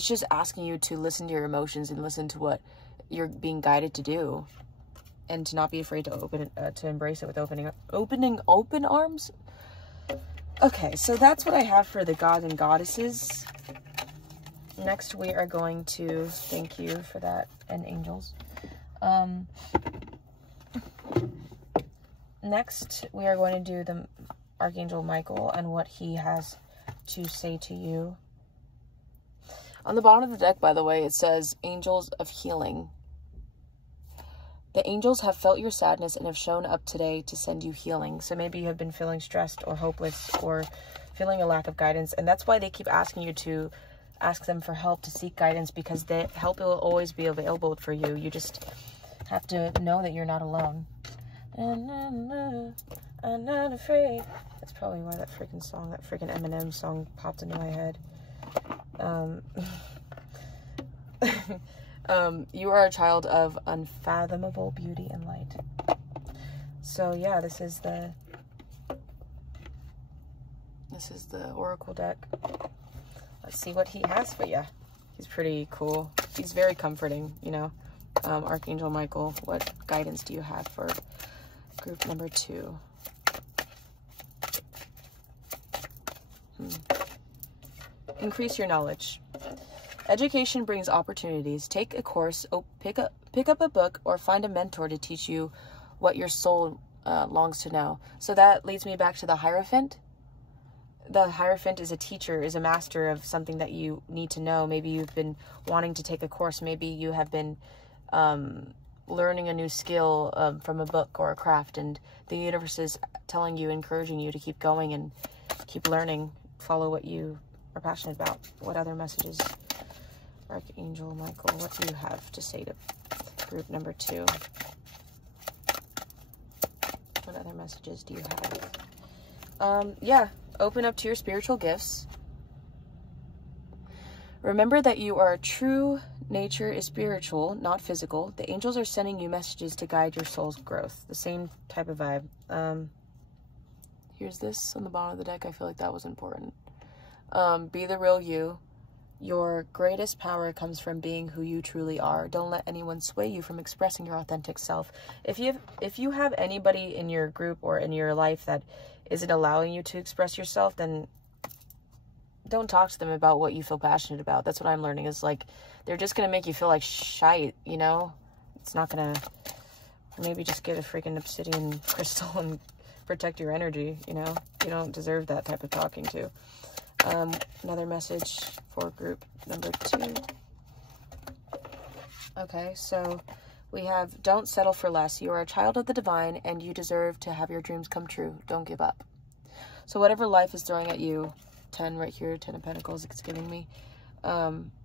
just asking you to listen to your emotions and listen to what you're being guided to do, and to not be afraid to open it, to embrace it with open arms. Okay, so that's what I have for the gods and goddesses. Next, we are going to thank you for that, and angels. Next, we are going to do the Archangel Michael and what he has to say to you. On the bottom of the deck, by the way, it says Angels of Healing. The angels have felt your sadness and have shown up today to send you healing. So maybe you have been feeling stressed or hopeless or feeling a lack of guidance. And that's why they keep asking you to ask them for help, to seek guidance, because the help will always be available for you. You just have to know that you're not alone. And I'm not afraid. That's probably why that freaking song, that freaking Eminem song popped into my head. You are a child of unfathomable beauty and light. So yeah, this is the Oracle deck. Let's see what he has for you. He's pretty cool. He's very comforting, you know. Archangel Michael, what guidance do you have for group number 2? increase your knowledge. Education brings opportunities. Take a course, pick up a book, or find a mentor to teach you what your soul longs to know. So that leads me back to the Hierophant. The Hierophant is a teacher, is a master of something that you need to know. Maybe you've been wanting to take a course. Maybe you have been learning a new skill from a book or a craft, and the universe is telling you, encouraging you to keep going and keep learning. Follow what you are passionate about. What other messages? Archangel Michael, what do you have to say to group number 2? What other messages do you have? Yeah, open up to your spiritual gifts. Remember that you are true. Nature is spiritual, not physical. The angels are sending you messages to guide your soul's growth. The same type of vibe. Here's this on the bottom of the deck. I feel like that was important. Be the real you. Your greatest power comes from being who you truly are. Don't let anyone sway you from expressing your authentic self. If you have anybody in your group or in your life that isn't allowing you to express yourself, then don't talk to them about what you feel passionate about. That's what I'm learning, is like, they're just going to make you feel like shite, you know? It's not going to... Maybe just get a freaking obsidian crystal and protect your energy, you know? You don't deserve that type of talking to. Another message for group number 2. Okay, so we have, don't settle for less. You are a child of the divine, and you deserve to have your dreams come true. Don't give up. So whatever life is throwing at you, 10 right here, 10 of Pentacles, it's giving me.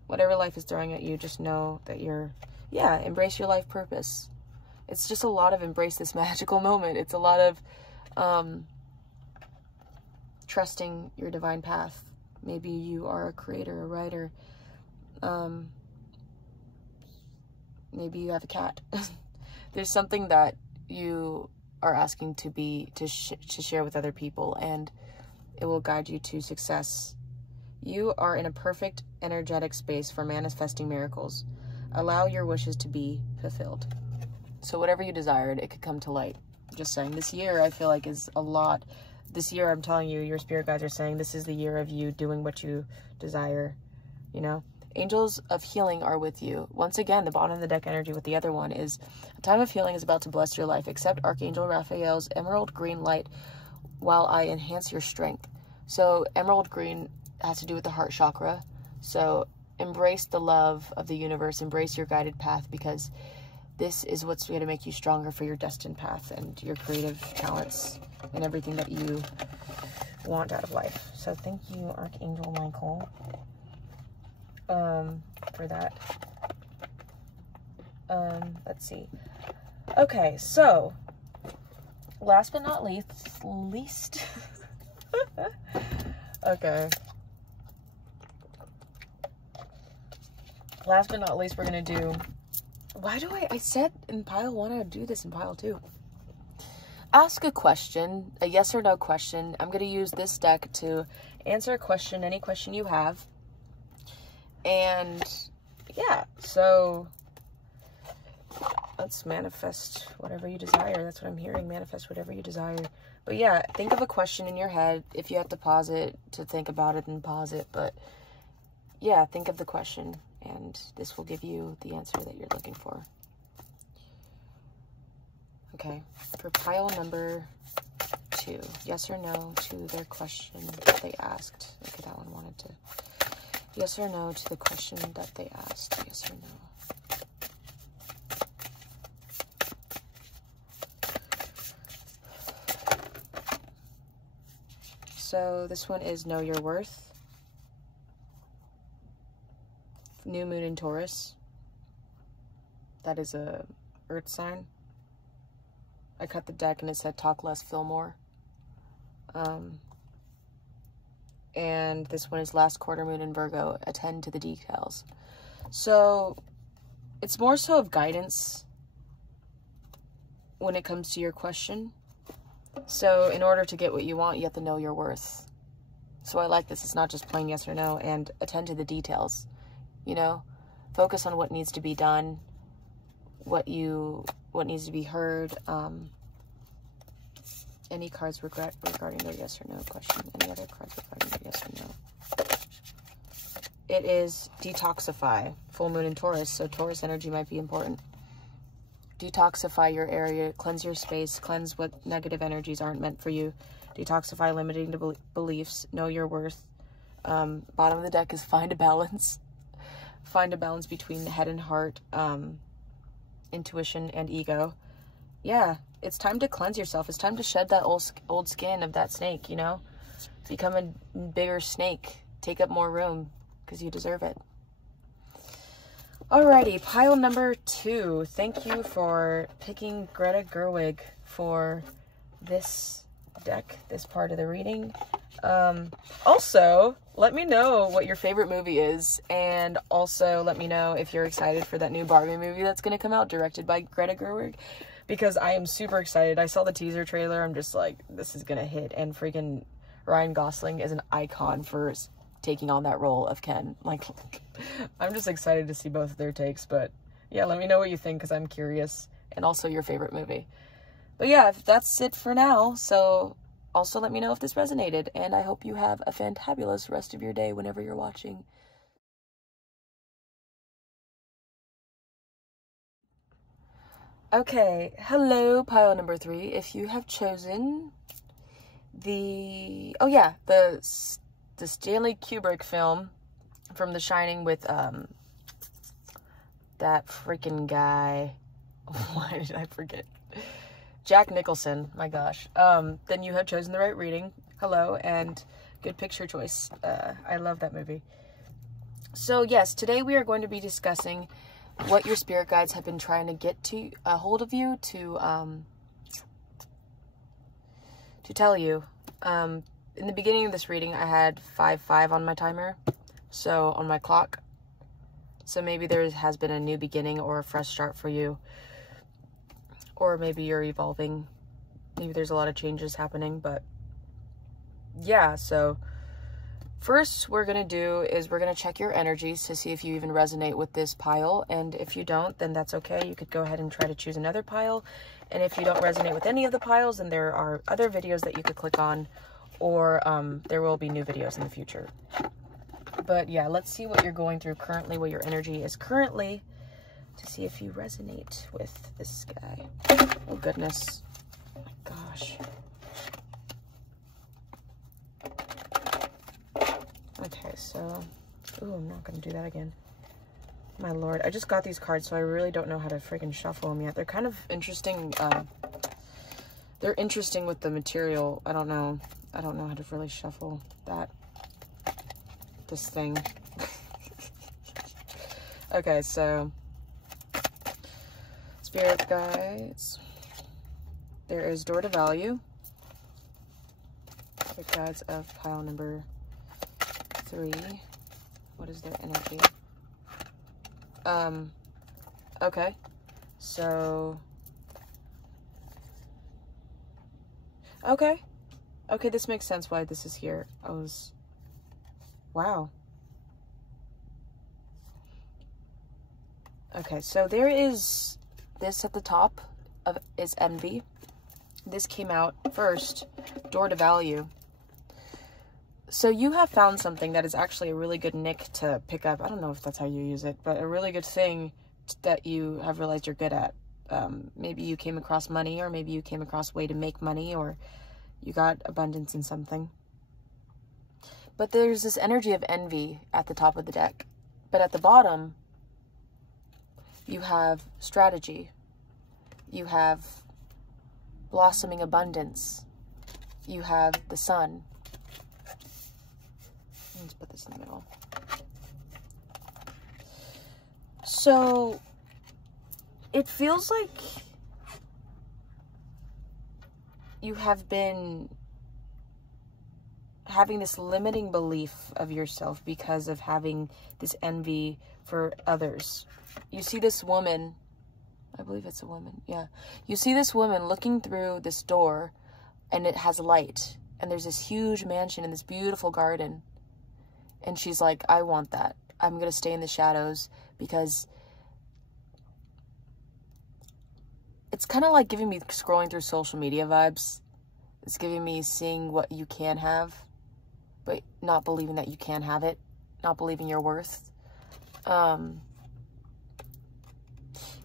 Whatever life is throwing at you, just know that you're, embrace your life purpose. It's just a lot of embrace this magical moment. It's a lot of trusting your divine path. Maybe you are a creator, a writer. Maybe you have a cat. There's something that you are asking to share with other people, and it will guide you to success. You are in a perfect energetic space for manifesting miracles. Allow your wishes to be fulfilled. So whatever you desired, it could come to light. Just saying, this year I feel like is a lot. This year, I'm telling you, your spirit guides are saying this is the year of you doing what you desire, you know? Angels of healing are with you. Once again, the bottom of the deck energy with the other one is a time of healing is about to bless your life. Accept Archangel Raphael's emerald green light while I enhance your strength. So emerald green has to do with the heart chakra. So embrace the love of the universe. Embrace your guided path, because this is what's going to make you stronger for your destined path and your creative talents and everything that you want out of life. So thank you, Archangel Michael, for that. Let's see. Okay, so last but not least, okay. Last but not least, we're going to do, why do I said in pile 1, I would do this in pile 2. Ask a question, a yes or no question. I'm going to use this deck to answer a question, any question you have. And yeah, so let's manifest whatever you desire. That's what I'm hearing. Manifest whatever you desire. But yeah, think of a question in your head. If you have to pause it to think about it, then pause it. But yeah, think of the question, and this will give you the answer that you're looking for. Okay, for pile number 2, yes or no to their question that they asked. Okay, that one wanted to. Yes or no to the question that they asked. Yes or no. So this one is Know Your Worth. New moon in Taurus. That is a earth sign. I cut the deck and it said talk less, feel more. And this one is last quarter moon in Virgo, attend to the details. So it's more so of guidance when it comes to your question. So in order to get what you want, you have to know your worth. So I like this. It's not just plain yes or no, and attend to the details, you know, focus on what needs to be done, what needs to be heard. Any cards regarding their yes or no question? Any other cards regarding their yes or no? it is detoxify. Full moon in Taurus, so Taurus energy might be important. Detoxify your area, cleanse your space, cleanse what negative energies aren't meant for you. Detoxify limiting beliefs, know your worth. Bottom of the deck is find a balance. Find a balance between the head and heart, intuition and ego. Yeah, it's time to cleanse yourself. It's time to shed that old skin of that snake, you know? Become a bigger snake. Take up more room, because you deserve it. Alrighty, pile number 2. Thank you for picking Greta Gerwig for this deck, this part of the reading. Also, let me know what your favorite movie is, and also let me know if you're excited for that new Barbie movie that's going to come out, directed by Greta Gerwig, because I am super excited. I saw the teaser trailer. I'm just like, this is going to hit, and freaking Ryan Gosling is an icon for taking on that role of Ken. Like, I'm just excited to see both of their takes, but yeah, let me know what you think, because I'm curious, and also your favorite movie. But yeah, that's it for now, so also let me know if this resonated, and I hope you have a fantabulous rest of your day whenever you're watching. Okay, hello, pile number 3. If you have chosen the Stanley Kubrick film from The Shining with that freaking guy. Why did I forget? Jack Nicholson, my gosh. Then you have chosen the right reading. Hello, and good picture choice. I love that movie. So yes, today we are going to be discussing what your spirit guides have been trying to get to a hold of you to tell you. In the beginning of this reading, I had 5-5 on my timer, so on my clock. So maybe there has been a new beginning or a fresh start for you. Or maybe you're evolving. Maybe there's a lot of changes happening, but yeah, so first we're going to do is we're going to check your energies to see if you even resonate with this pile, and if you don't, then that's okay. You could go ahead and try to choose another pile, and if you don't resonate with any of the piles, then there are other videos that you could click on, or there will be new videos in the future. But yeah, let's see what you're going through currently, what your energy is currently, to see if you resonate with this guy. Oh goodness. Oh my gosh. Okay, so, ooh, I'm not gonna do that again. My lord, I just got these cards, so I really don't know how to freaking shuffle them yet. They're kind of interesting. They're interesting with the material. I don't know how to really shuffle this thing. Okay, so spirit guides. There is door to value. Spirit guides of pile number 3. What is their energy? Okay. So okay, this makes sense why this is here. Wow. Okay, so there is this at the top is envy. This came out first, door to value. So you have found something that is actually a really good nick to pick up. I don't know if that's how you use it, but a really good thing that you have realized you're good at. Maybe you came across money, or maybe you came across a way to make money, or you got abundance in something. But there's this energy of envy at the top of the deck. But at the bottom, you have strategy. You have blossoming abundance. You have the sun. Let's put this in the middle. So it feels like you have been having this limiting belief of yourself because of having this envy for others. You see this woman, I believe it's a woman, yeah. You see this woman looking through this door, and it has light, and there's this huge mansion in this beautiful garden. And she's like, I want that. I'm going to stay in the shadows, because it's kind of like giving me scrolling through social media vibes. It's giving me seeing what you can have, but not believing that you can have it. not believing your worth.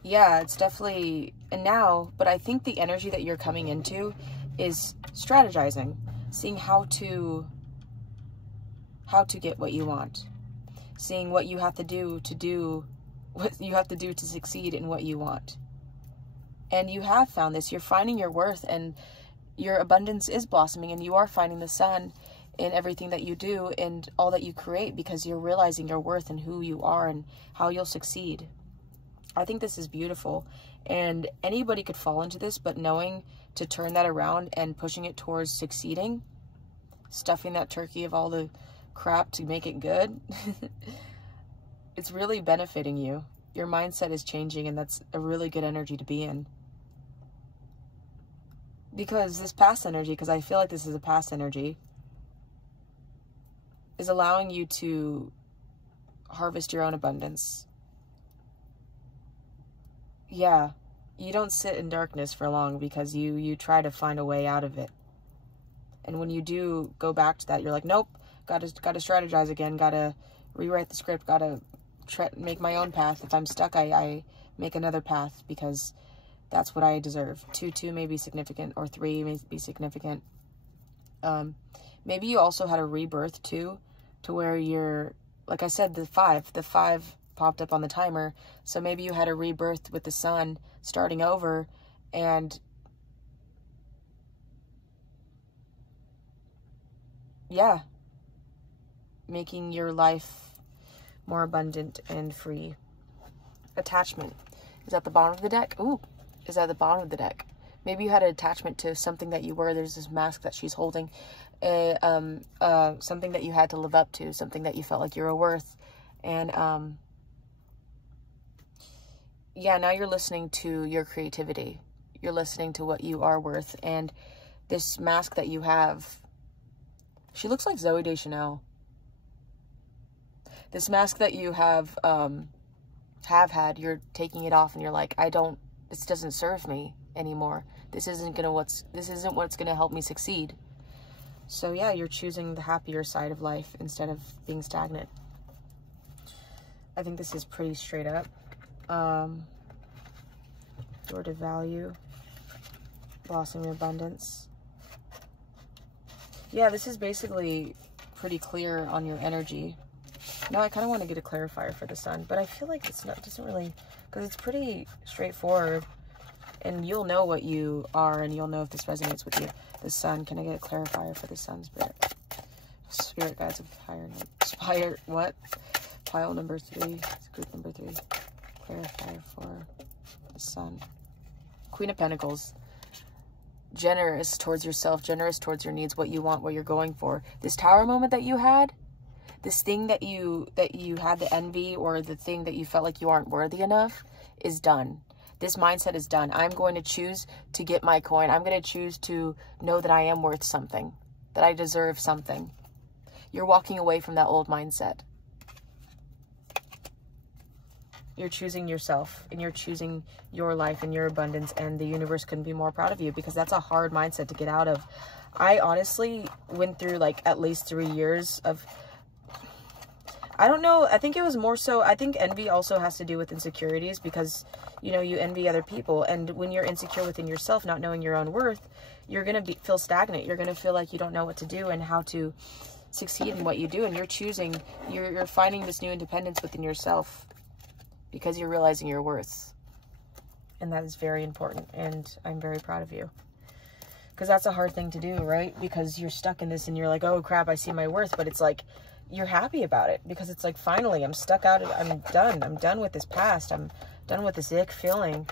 Yeah, it's definitely, and now, but I think the energy that you're coming into is strategizing, seeing how to get what you want, seeing what you have to do what you have to do to succeed in what you want. And you have found this. You're finding your worth, and your abundance is blossoming, and you are finding the sun in everything that you do and all that you create, because you're realizing your worth and who you are and how you'll succeed. I think this is beautiful, and anybody could fall into this, but knowing to turn that around and pushing it towards succeeding, stuffing that turkey of all the crap to make it good, it's really benefiting you. Your mindset is changing, and that's a really good energy to be in. Because this past energy, because I feel like this is a past energy, is allowing you to harvest your own abundance. Yeah, you don't sit in darkness for long, because you try to find a way out of it. And when you do go back to that, you're like, nope, gotta strategize again, gotta rewrite the script, gotta make my own path. If I'm stuck, I make another path, because that's what I deserve. 2 may be significant, or 3 may be significant. Maybe you also had a rebirth too, to where you're, like I said, the 5 popped up on the timer. So maybe you had a rebirth with the sun, starting over, and yeah, making your life more abundant and free. Attachment is at the bottom of the deck. Ooh, is at the bottom of the deck. Maybe you had an attachment to something that you were. There's this mask that she's holding, something that you had to live up to, something that you felt like you were worth. And yeah, now you're listening to your creativity. You're listening to what you are worth. And this mask that you have, she looks like Zooey Deschanel. This mask that you have had, you're taking it off, and you're like, this doesn't serve me anymore. This isn't what's gonna help me succeed. So yeah, you're choosing the happier side of life instead of being stagnant. I think this is pretty straight up. Door to value, blossoming abundance. Yeah, this is basically pretty clear on your energy. Now I kind of want to get a clarifier for the sun, but I feel like it doesn't really, because it's pretty straightforward, and you'll know what you are, and you'll know if this resonates with you. The sun, can I get a clarifier for the sun, spirit guides of higher, what? Pile number 3, group number 3, clarifier for the sun. Queen of Pentacles. Generous towards yourself, generous towards your needs, what you want, what you're going for. This tower moment that you had, this thing that you had the envy, or the thing that you felt like you aren't worthy enough, is done. This mindset is done. I'm going to choose to get my coin. I'm going to choose to know that I am worth something, that I deserve something. You're walking away from that old mindset. You're choosing yourself, and you're choosing your life and your abundance, and the universe couldn't be more proud of you, because that's a hard mindset to get out of. I honestly went through like at least 3 years of, I don't know, I think it was more so, I think envy also has to do with insecurities, because, you know, you envy other people, and when you're insecure within yourself, not knowing your own worth, you're going to feel stagnant. You're going to feel like you don't know what to do and how to succeed in what you do, and you're finding this new independence within yourself, because you're realizing your worth. And that is very important, and I'm very proud of you. Because that's a hard thing to do, right? Because you're stuck in this, and you're like, oh crap, I see my worth. But it's like, you're happy about it, because it's like, finally, I'm stuck out. I'm done with this past. I'm done with this ick feeling.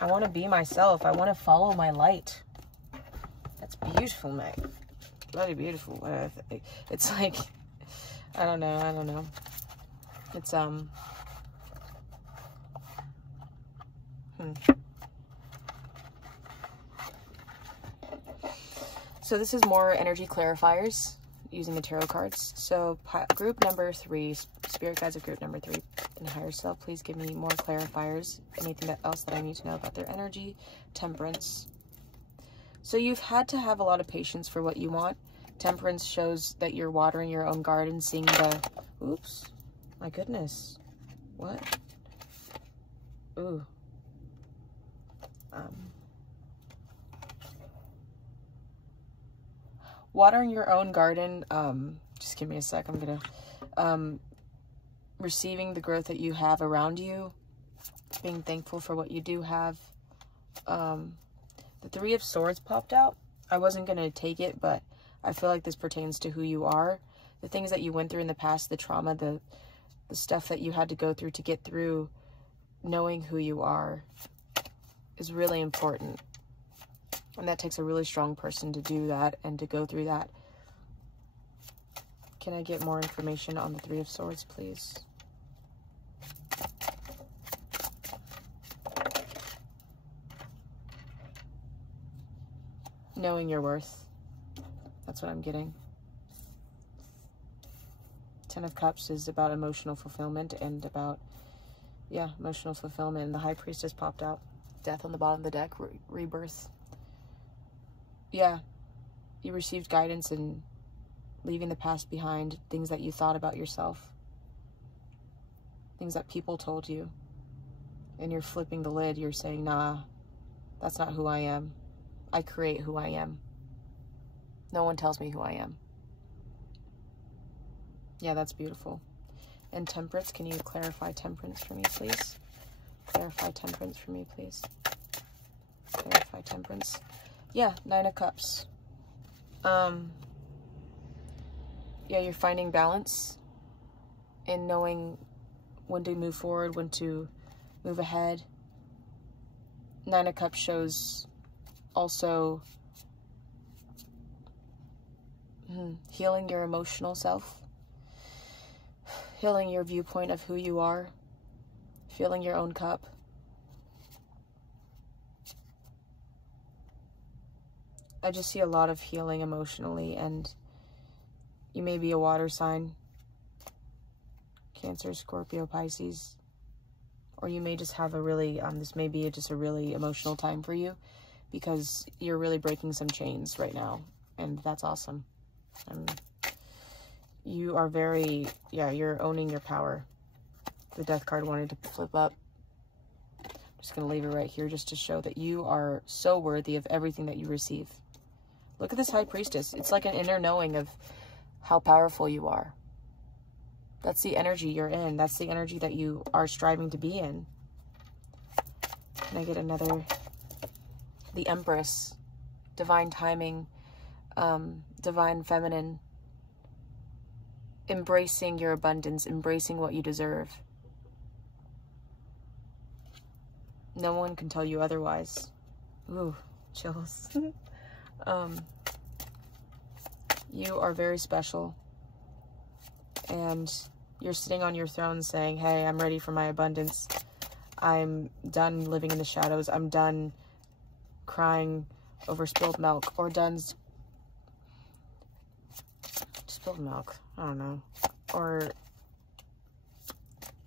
I want to be myself. I want to follow my light. That's beautiful, mate. Bloody beautiful. It's like, I don't know. It's, So this is more energy clarifiers using the tarot cards. So group number 3, spirit guides of group number 3 and higher self, please give me more clarifiers. Anything else that I need to know about their energy. Temperance. So you've had to have a lot of patience for what you want. Temperance shows that you're watering your own garden, seeing the Oops. My goodness. What? Ooh. Watering your own garden. Just give me a sec. I'm gonna, receiving the growth that you have around you, being thankful for what you do have. The Three of Swords popped out. I wasn't gonna take it, but I feel like this pertains to who you are. The things that you went through in the past, the trauma, the stuff that you had to go through to get through, knowing who you are is really important. And that takes a really strong person to do that and to go through that. Can I get more information on the Three of Swords, please? Knowing your worth. That's what I'm getting. Ten of Cups is about emotional fulfillment and about, yeah, emotional fulfillment. And the High Priestess popped out. Death on the bottom of the deck, rebirth. Yeah, you received guidance in leaving the past behind, things that you thought about yourself, things that people told you, and you're flipping the lid. You're saying, nah, that's not who I am. I create who I am. No one tells me who I am. Yeah, that's beautiful. And Temperance, can you clarify Temperance for me, please? Clarify Temperance for me, please. Clarify Temperance. Yeah, Nine of Cups. Yeah, you're finding balance in knowing when to move forward, when to move ahead. Nine of Cups shows also healing your emotional self, healing your viewpoint of who you are, filling your own cup. I just see a lot of healing emotionally, and you may be a water sign, Cancer, Scorpio, Pisces, or you may just have a really, this may be just a really emotional time for you because you're really breaking some chains right now, and that's awesome. You are very, yeah, you're owning your power. The Death card wanted to flip up. I'm just going to leave it right here just to show that you are so worthy of everything that you receive. Look at this High Priestess. It's like an inner knowing of how powerful you are. That's the energy you're in. That's the energy that you are striving to be in. Can I get another? The Empress. Divine timing. Divine feminine. Embracing your abundance. Embracing what you deserve. No one can tell you otherwise. Ooh, chills. You are very special, and you're sitting on your throne saying, hey, I'm ready for my abundance. I'm done living in the shadows. I'm done crying over spilled milk, or done spilled milk, I don't know, or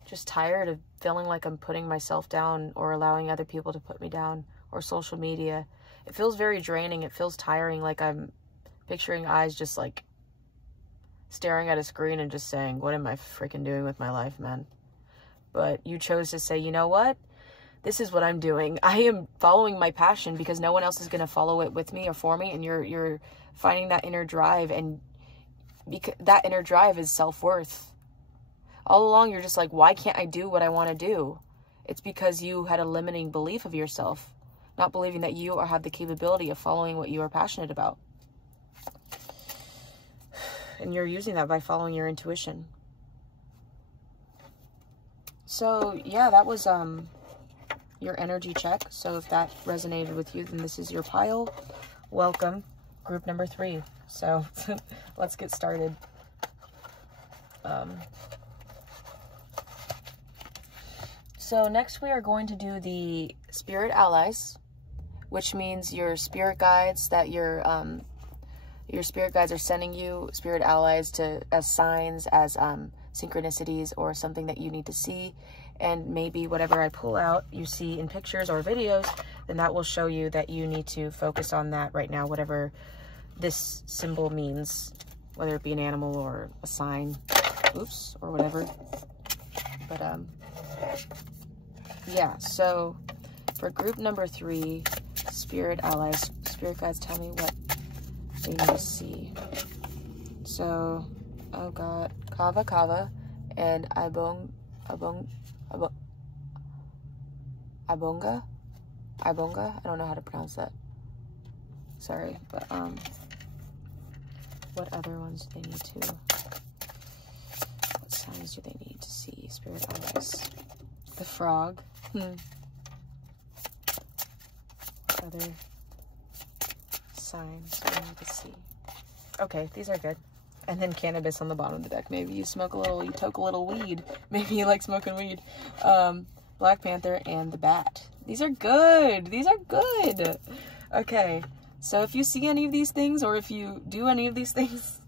just tired of feeling like I'm putting myself down or allowing other people to put me down, or social media. It feels very draining. It feels tiring, like I'm picturing eyes just like staring at a screen and just saying, what am I freaking doing with my life, man? But you chose to say, you know what? This is what I'm doing. I am following my passion because no one else is going to follow it with me or for me. And you're finding that inner drive, and because that inner drive is self-worth. All along, you're just like, why can't I do what I want to do? It's because you had a limiting belief of yourself, not believing that you have the capability of following what you are passionate about. And you're using that by following your intuition. So, yeah, that was your energy check. So if that resonated with you, then this is your pile. Welcome, group number 3. So let's get started. So next we are going to do the spirit allies, which means your spirit guides that your spirit guides are sending you, spirit allies, as signs, as synchronicities, or something that you need to see. And maybe whatever I pull out you see in pictures or videos, then that will show you that you need to focus on that right now, whatever this symbol means, whether it be an animal or a sign. Oops, or whatever. But, yeah, so for group number 3, spirit allies, spirit guides, tell me what they need to see. So, oh god, Kava and Ibonga. I don't know how to pronounce that. Sorry, but what other ones do they need to? What signs do they need to see? Spirit allies. The frog. What other signs do we need to see? Okay, these are good. And then cannabis on the bottom of the deck. Maybe you toke a little weed. Maybe you like smoking weed. Black Panther and the bat. These are good. These are good. Okay. So if you see any of these things, or if you do any of these things,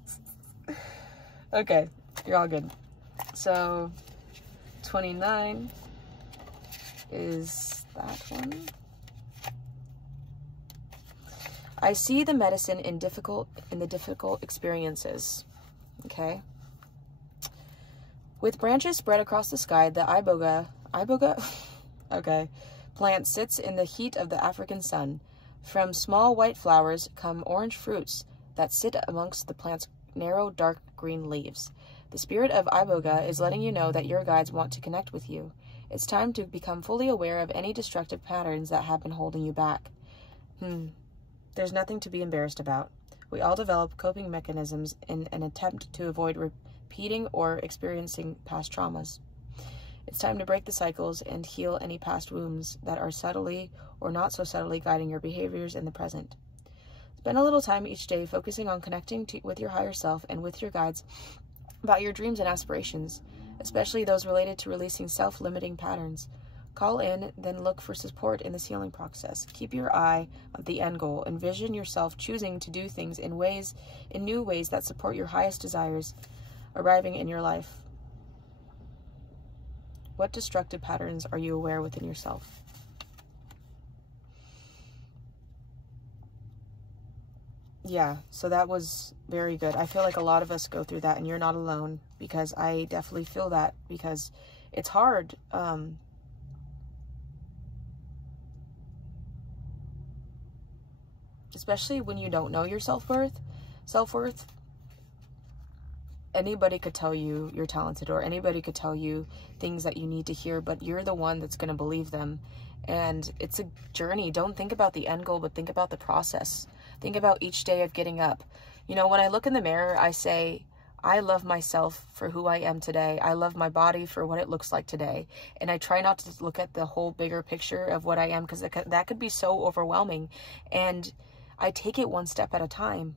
okay, you're all good. So 29 is that one. I see the medicine in the difficult experiences. Okay. With branches spread across the sky, the iboga, okay, plant sits in the heat of the African sun. From small white flowers come orange fruits that sit amongst the plant's narrow, dark green leaves. The spirit of iboga is letting you know that your guides want to connect with you. It's time to become fully aware of any destructive patterns that have been holding you back. There's nothing to be embarrassed about. We all develop coping mechanisms in an attempt to avoid repeating or experiencing past traumas. It's time to break the cycles and heal any past wounds that are subtly or not so subtly guiding your behaviors in the present. Spend a little time each day focusing on connecting with your higher self and with your guides about your dreams and aspirations, especially those related to releasing self-limiting patterns. Call in, then look for support in this healing process. Keep your eye on the end goal. Envision yourself choosing to do things in new ways that support your highest desires arriving in your life. What destructive patterns are you aware within yourself? Yeah, so that was very good. I feel like a lot of us go through that, and you're not alone, because I definitely feel that, because it's hard. Especially when you don't know your self-worth. Anybody could tell you you're talented, or anybody could tell you things that you need to hear, but you're the one that's going to believe them. And it's a journey. Don't think about the end goal, but think about the process. Think about each day of getting up. You know, when I look in the mirror, I say, I love myself for who I am today. I love my body for what it looks like today. And I try not to look at the whole bigger picture of what I am, because that could be so overwhelming. And I take it one step at a time.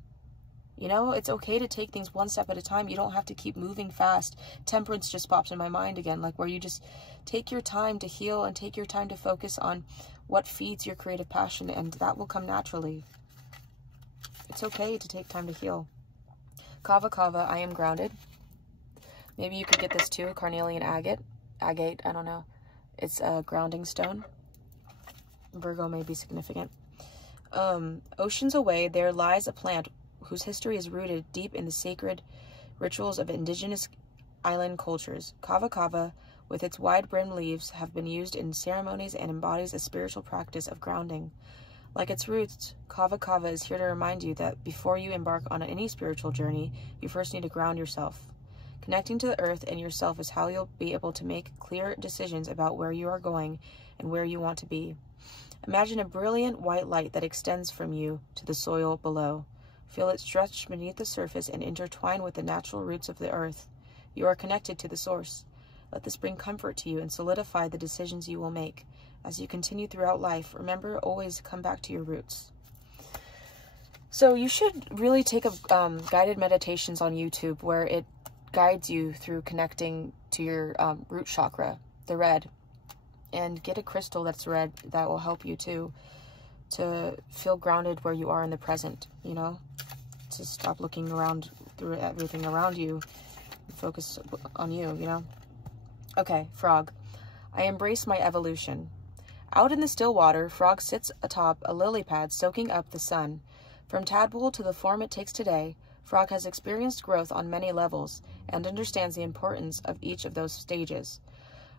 You know, it's okay to take things one step at a time. You don't have to keep moving fast. Temperance just pops in my mind again, like where you just take your time to heal and take your time to focus on what feeds your creative passion, and that will come naturally. It's okay to take time to heal. Kava, I am grounded. Maybe you could get this too, carnelian agate, I don't know. It's a grounding stone. Virgo may be significant. Oceans away, there lies a plant whose history is rooted deep in the sacred rituals of indigenous island cultures. Kava, with its wide-brimmed leaves, have been used in ceremonies and embodies a spiritual practice of grounding. Like its roots, Kava is here to remind you that before you embark on any spiritual journey, you first need to ground yourself. Connecting to the earth and yourself is how you'll be able to make clear decisions about where you are going and where you want to be. Imagine a brilliant white light that extends from you to the soil below. Feel it stretch beneath the surface and intertwine with the natural roots of the earth. You are connected to the source. Let this bring comfort to you and solidify the decisions you will make. As you continue throughout life, remember, always come back to your roots. So you should really take guided meditations on YouTube where it guides you through connecting to your root chakra, the red. And get a crystal that's red that will help you too, to feel grounded where you are in the present, you know, to stop looking around through everything around you and focus on you, you know. Okay, frog. I embrace my evolution. Out in the still water, frog sits atop a lily pad soaking up the sun. From tadpole to the form it takes today, frog has experienced growth on many levels. and understands the importance of each of those stages.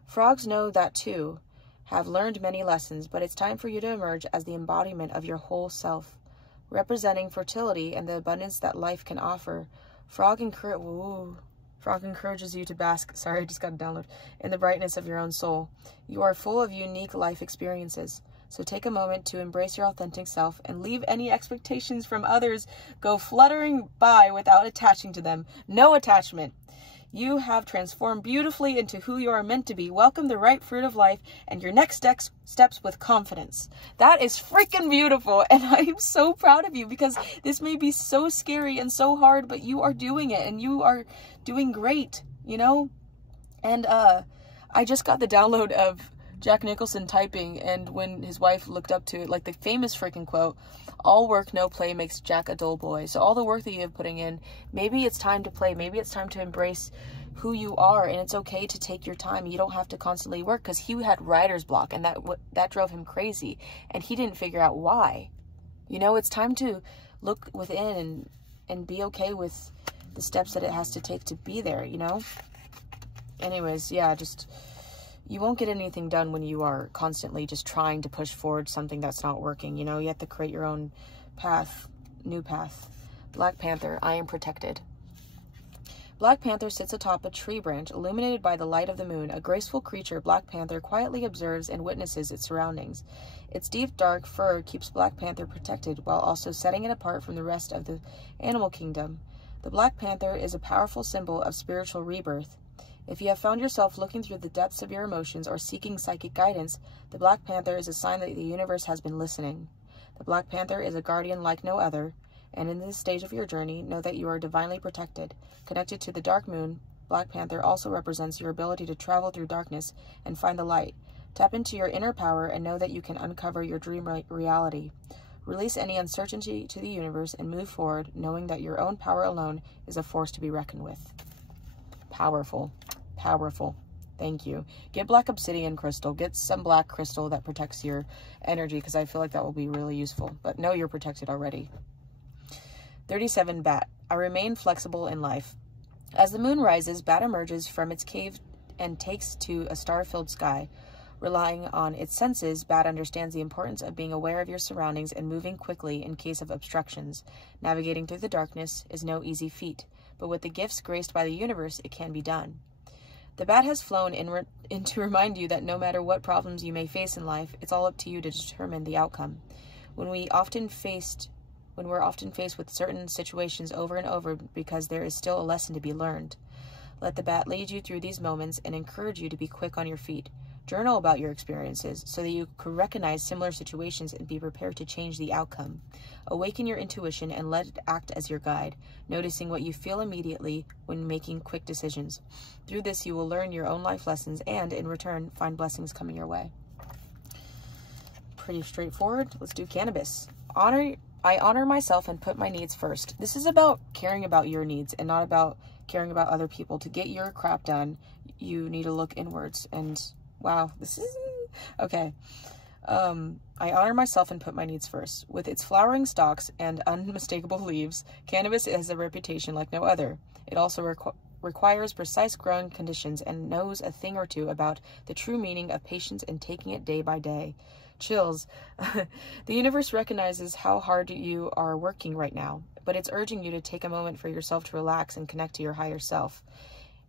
Frogs know that too, have learned many lessons, but it's time for you to emerge as the embodiment of your whole self, representing fertility and the abundance that life can offer. Frog encourages you to bask, sorry, I just got a download, in the brightness of your own soul. You are full of unique life experiences. So take a moment to embrace your authentic self and leave any expectations from others go fluttering by without attaching to them. No attachment. You have transformed beautifully into who you are meant to be. Welcome the ripe fruit of life and your next steps with confidence. That is freaking beautiful. And I'm so proud of you because this may be so scary and so hard, but you are doing it and you are doing great, you know? And I just got the download of Jack Nicholson typing, and when his wife looked up to it, like the famous freaking quote, all work, no play makes Jack a dull boy. So all the work that you have putting in, maybe it's time to play. Maybe it's time to embrace who you are, and it's okay to take your time. You don't have to constantly work, because he had writer's block, and that drove him crazy, and he didn't figure out why. You know, it's time to look within and be okay with the steps that it has to take to be there, you know? Anyways, yeah, just... you won't get anything done when you are constantly just trying to push forward something that's not working. You know, you have to create your own path, new path. Black Panther, I am protected. Black Panther sits atop a tree branch, illuminated by the light of the moon. A graceful creature, Black Panther quietly observes and witnesses its surroundings. Its deep, dark fur keeps Black Panther protected, while also setting it apart from the rest of the animal kingdom. The Black Panther is a powerful symbol of spiritual rebirth. If you have found yourself looking through the depths of your emotions or seeking psychic guidance, the Black Panther is a sign that the universe has been listening. The Black Panther is a guardian like no other, and in this stage of your journey, know that you are divinely protected. Connected to the dark moon, Black Panther also represents your ability to travel through darkness and find the light. Tap into your inner power and know that you can uncover your dream reality. Release any uncertainty to the universe and move forward, knowing that your own power alone is a force to be reckoned with. Powerful. Powerful. Thank you. Get black obsidian crystal. Get some black crystal that protects your energy, because I feel like that will be really useful. But know you're protected already. 37 Bat. I remain flexible in life. As the moon rises, Bat emerges from its cave and takes to a star-filled sky. Relying on its senses, Bat understands the importance of being aware of your surroundings and moving quickly in case of obstructions. Navigating through the darkness is no easy feat, but with the gifts graced by the universe, it can be done. The Bat has flown in to remind you that no matter what problems you may face in life, it's all up to you to determine the outcome. When we're often faced with certain situations over and over because there is still a lesson to be learned. Let the Bat lead you through these moments and encourage you to be quick on your feet. Journal about your experiences so that you can recognize similar situations and be prepared to change the outcome. Awaken your intuition and let it act as your guide, noticing what you feel immediately when making quick decisions. Through this, you will learn your own life lessons and, in return, find blessings coming your way. Pretty straightforward. Let's do cannabis. I honor myself and put my needs first. This is about caring about your needs and not about caring about other people. To get your crap done, you need to look inwards. And wow, this is okay. I honor myself and put my needs first. With its flowering stalks and unmistakable leaves, cannabis has a reputation like no other. It also requires precise growing conditions and knows a thing or two about the true meaning of patience and taking it day by day. Chills. The universe recognizes how hard you are working right now, but it's urging you to take a moment for yourself to relax and connect to your higher self.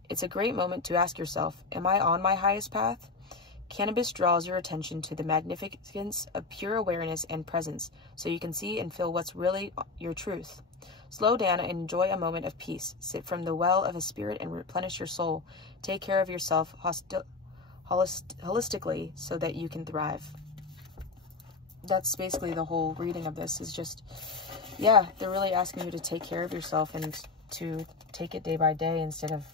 It's a great moment to ask yourself, am I on my highest path? Cannabis draws your attention to the magnificence of pure awareness and presence, so you can see and feel what's really your truth. Slow down and enjoy a moment of peace. Sip from the well of a spirit and replenish your soul. Take care of yourself holistically so that you can thrive. That's basically the whole reading of this, is just, yeah, they're really asking you to take care of yourself and to take it day by day instead of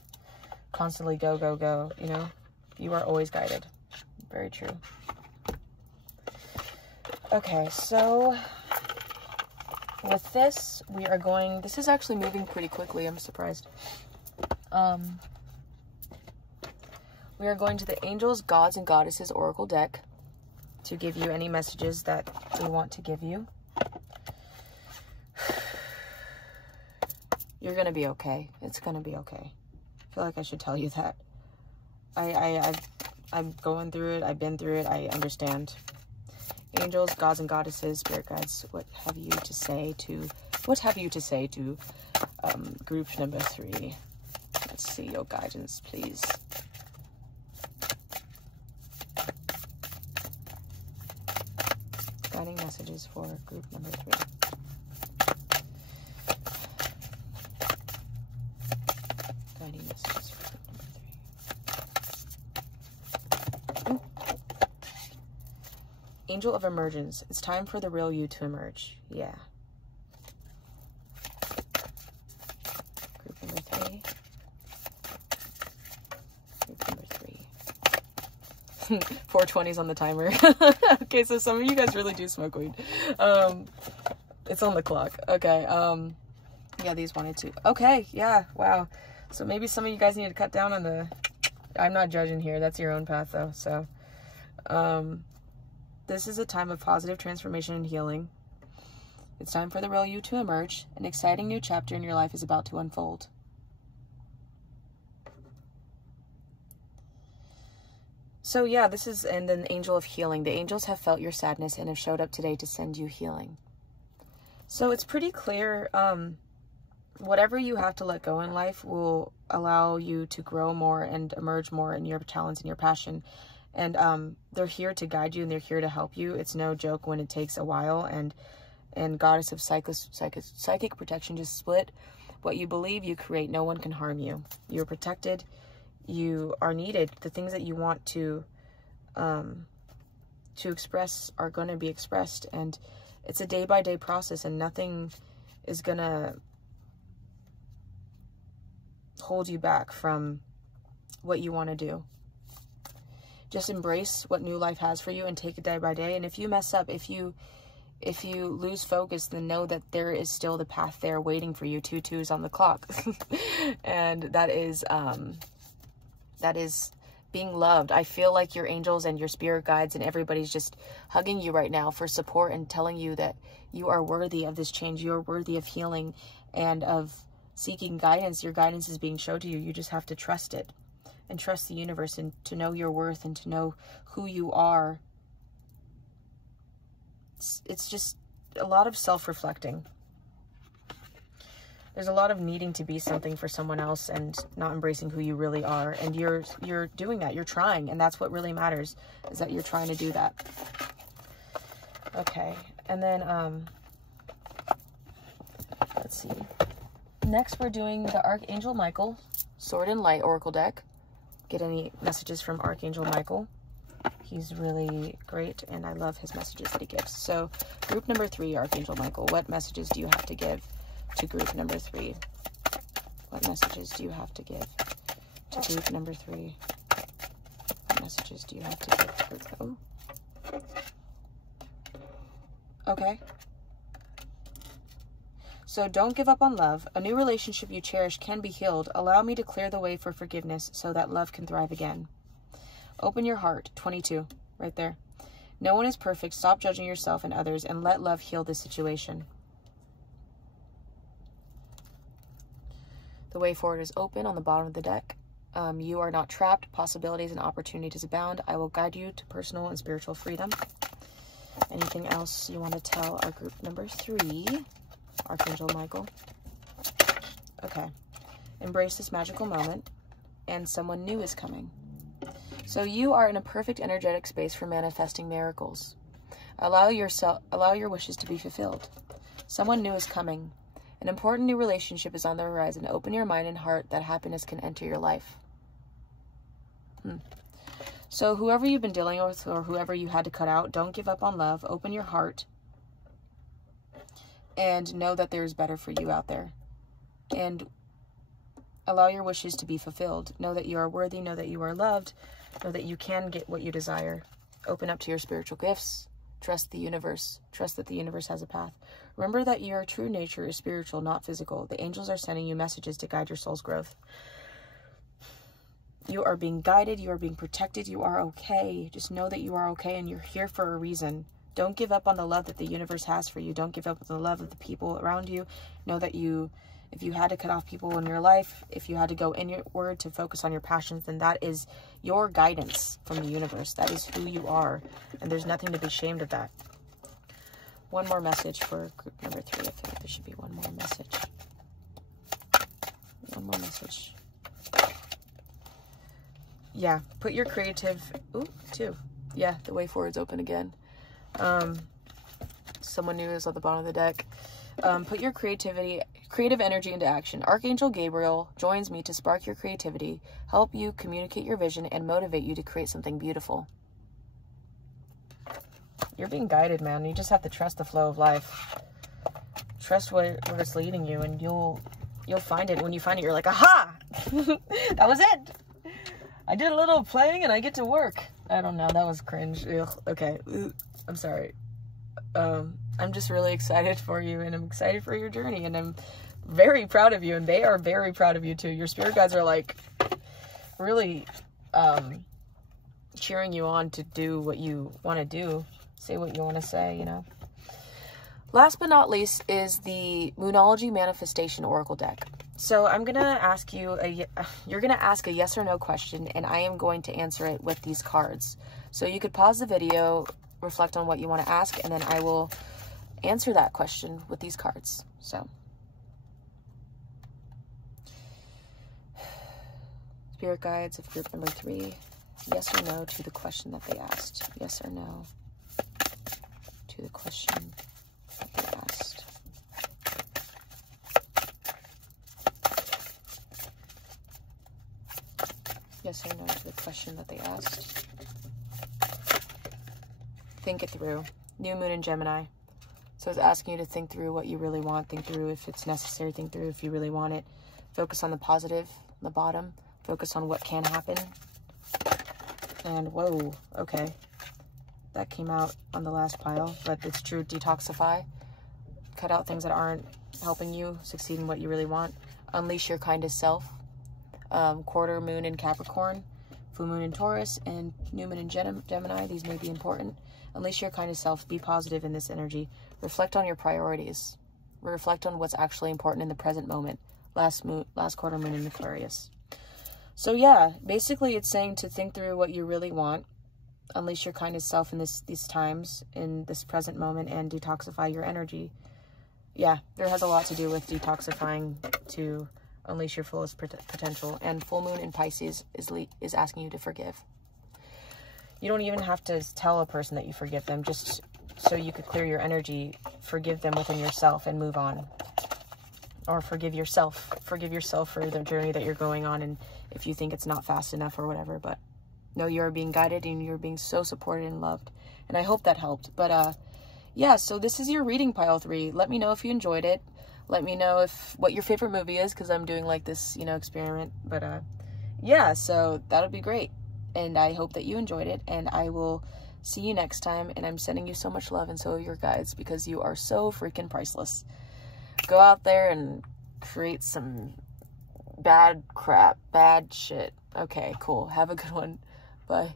constantly go, go, go, you know? You are always guided. Very true. Okay, so with this, we are going, this is actually moving pretty quickly, I'm surprised. We are going to the Angels, Gods, and Goddesses Oracle deck to give you any messages that they want to give you. You're going to be okay. It's going to be okay. I feel like I should tell you that. I'm going through it. I've been through it. I understand. Angels, gods and goddesses, spirit guides, what have you to say to group number 3? Let's see your guidance, please. Guiding messages for group number 3. Guiding messages for group number 3. Ooh. Angel of Emergence. It's time for the real you to emerge. Yeah. Group number 3. Group number 3. 420's on the timer. Okay, so some of you guys really do smoke weed. It's on the clock. Okay. Yeah, these wanted to. Okay, yeah, wow. So maybe some of you guys need to cut down on the... I'm not judging here. That's your own path, though. So, this is a time of positive transformation and healing. It's time for the real you to emerge. An exciting new chapter in your life is about to unfold. So yeah, this is and an angel of healing. The angels have felt your sadness and have showed up today to send you healing. So it's pretty clear, whatever you have to let go in life will allow you to grow more and emerge more in your talents and your passion. And they're here to guide you and they're here to help you. It's no joke when it takes a while. And Goddess of Psychic Protection just split. What you believe, you create. No one can harm you. You're protected. You are needed. The things that you want to express are going to be expressed. And it's a day-by-day process. And nothing is going to hold you back from what you want to do. Just embrace what new life has for you and take it day by day. And if you mess up, if you lose focus, then know that there is still the path there waiting for you. 2 2s on the clock. And that is being loved. I feel like your angels and your spirit guides and everybody's just hugging you right now for support and telling you that you are worthy of this change. You are worthy of healing and of seeking guidance. Your guidance is being shown to you. You just have to trust it and trust the universe and to know your worth and to know who you are. It's just a lot of self-reflecting. There's a lot of needing to be something for someone else and not embracing who you really are. And you're doing that. You're trying. And that's what really matters, is that you're trying to do that. Okay. And then, let's see. Next, we're doing the Archangel Michael Sword and Light Oracle deck. Get any messages from Archangel Michael. He's really great, and I love his messages that he gives. So, group number 3, Archangel Michael. What messages do you have to give to group number 3? What messages do you have to give to group number 3? What messages do you have to give to group... Oh. Okay. So don't give up on love. A new relationship you cherish can be healed. Allow me to clear the way for forgiveness so that love can thrive again. Open your heart. 22. Right there. No one is perfect. Stop judging yourself and others and let love heal this situation. The way forward is open on the bottom of the deck. You are not trapped. Possibilities and opportunities abound. I will guide you to personal and spiritual freedom. Anything else you want to tell our group number 3? Archangel Michael. Okay. Embrace this magical moment, and someone new is coming. So you are in a perfect energetic space for manifesting miracles. Allow your wishes to be fulfilled. Someone new is coming. An important new relationship is on the horizon. Open your mind and heart that happiness can enter your life. So whoever you've been dealing with or whoever you had to cut out, don't give up on love. Open your heart. And know that there's better for you out there. And allow your wishes to be fulfilled. Know that you are worthy. Know that you are loved. Know that you can get what you desire. Open up to your spiritual gifts. Trust the universe. Trust that the universe has a path. Remember that your true nature is spiritual, not physical. The angels are sending you messages to guide your soul's growth. You are being guided. You are being protected. You are okay. Just know that you are okay and you're here for a reason. Don't give up on the love that the universe has for you. Don't give up on the love of the people around you. Know that If you had to cut off people in your life, if you had to go inward to focus on your passions, then that is your guidance from the universe. That is who you are. And there's nothing to be ashamed of that. One more message for group number 3. I feel like there should be one more message. One more message. Yeah, put your creative... Ooh, 2. Yeah, the way forward's open again. Someone new is at the bottom of the deck. Put your creative energy into action. Archangel Gabriel joins me to spark your creativity, help you communicate your vision, and motivate you to create something beautiful. You're being guided, man. You just have to trust the flow of life. Trust where it's leading you, and you'll find it. When you find it, you're like, aha! That was it! I did a little playing, and I get to work. I don't know. That was cringe. Ugh. Okay. I'm sorry. I'm just really excited for you, and I'm excited for your journey, and I'm very proud of you, and they are very proud of you too. Your spirit guides are like really cheering you on to do what you want to do, say what you want to say, you know. Last but not least is the Moonology Manifestation Oracle deck. So I'm going to ask you, you're going to ask a yes or no question, and I am going to answer it with these cards. So you could pause the video, reflect on what you want to ask, and then I will answer that question with these cards. So, spirit guides of group number 3, yes or no to the question that they asked. Yes or no to the question that they asked. Yes or no to the question that they asked. Think it through. New moon in Gemini. So it's asking you to think through what you really want. Think through if it's necessary. Think through if you really want it. Focus on the positive, the bottom. Focus on what can happen. And whoa, okay. That came out on the last pile, but it's true. Detoxify. Cut out things that aren't helping you succeed in what you really want. Unleash your kindest self. Quarter moon in Capricorn, full moon in Taurus, and new moon in Gemini. These may be important. Unleash your kindest self. Be positive in this energy. Reflect on your priorities. Reflect on what's actually important in the present moment. Last quarter moon in Aquarius. So yeah, basically it's saying to think through what you really want. Unleash your kindest self in these times, in this present moment, and detoxify your energy. Yeah, there has a lot to do with detoxifying to unleash your fullest potential. And full moon in Pisces is asking you to forgive. You don't even have to tell a person that you forgive them. Just so you could clear your energy, forgive them within yourself and move on. Or forgive yourself. Forgive yourself for the journey that you're going on, and if you think it's not fast enough or whatever. But no, you're being guided and you're being so supported and loved. And I hope that helped. But yeah, so this is your reading, pile 3. Let me know if you enjoyed it. Let me know what your favorite movie is, because I'm doing like this, you know, experiment. But yeah, so that'll be great. And I hope that you enjoyed it, and I will see you next time. And I'm sending you so much love, and so are your guides, because you are so freaking priceless. Go out there and create some bad crap, bad shit. Okay, cool. Have a good one. Bye.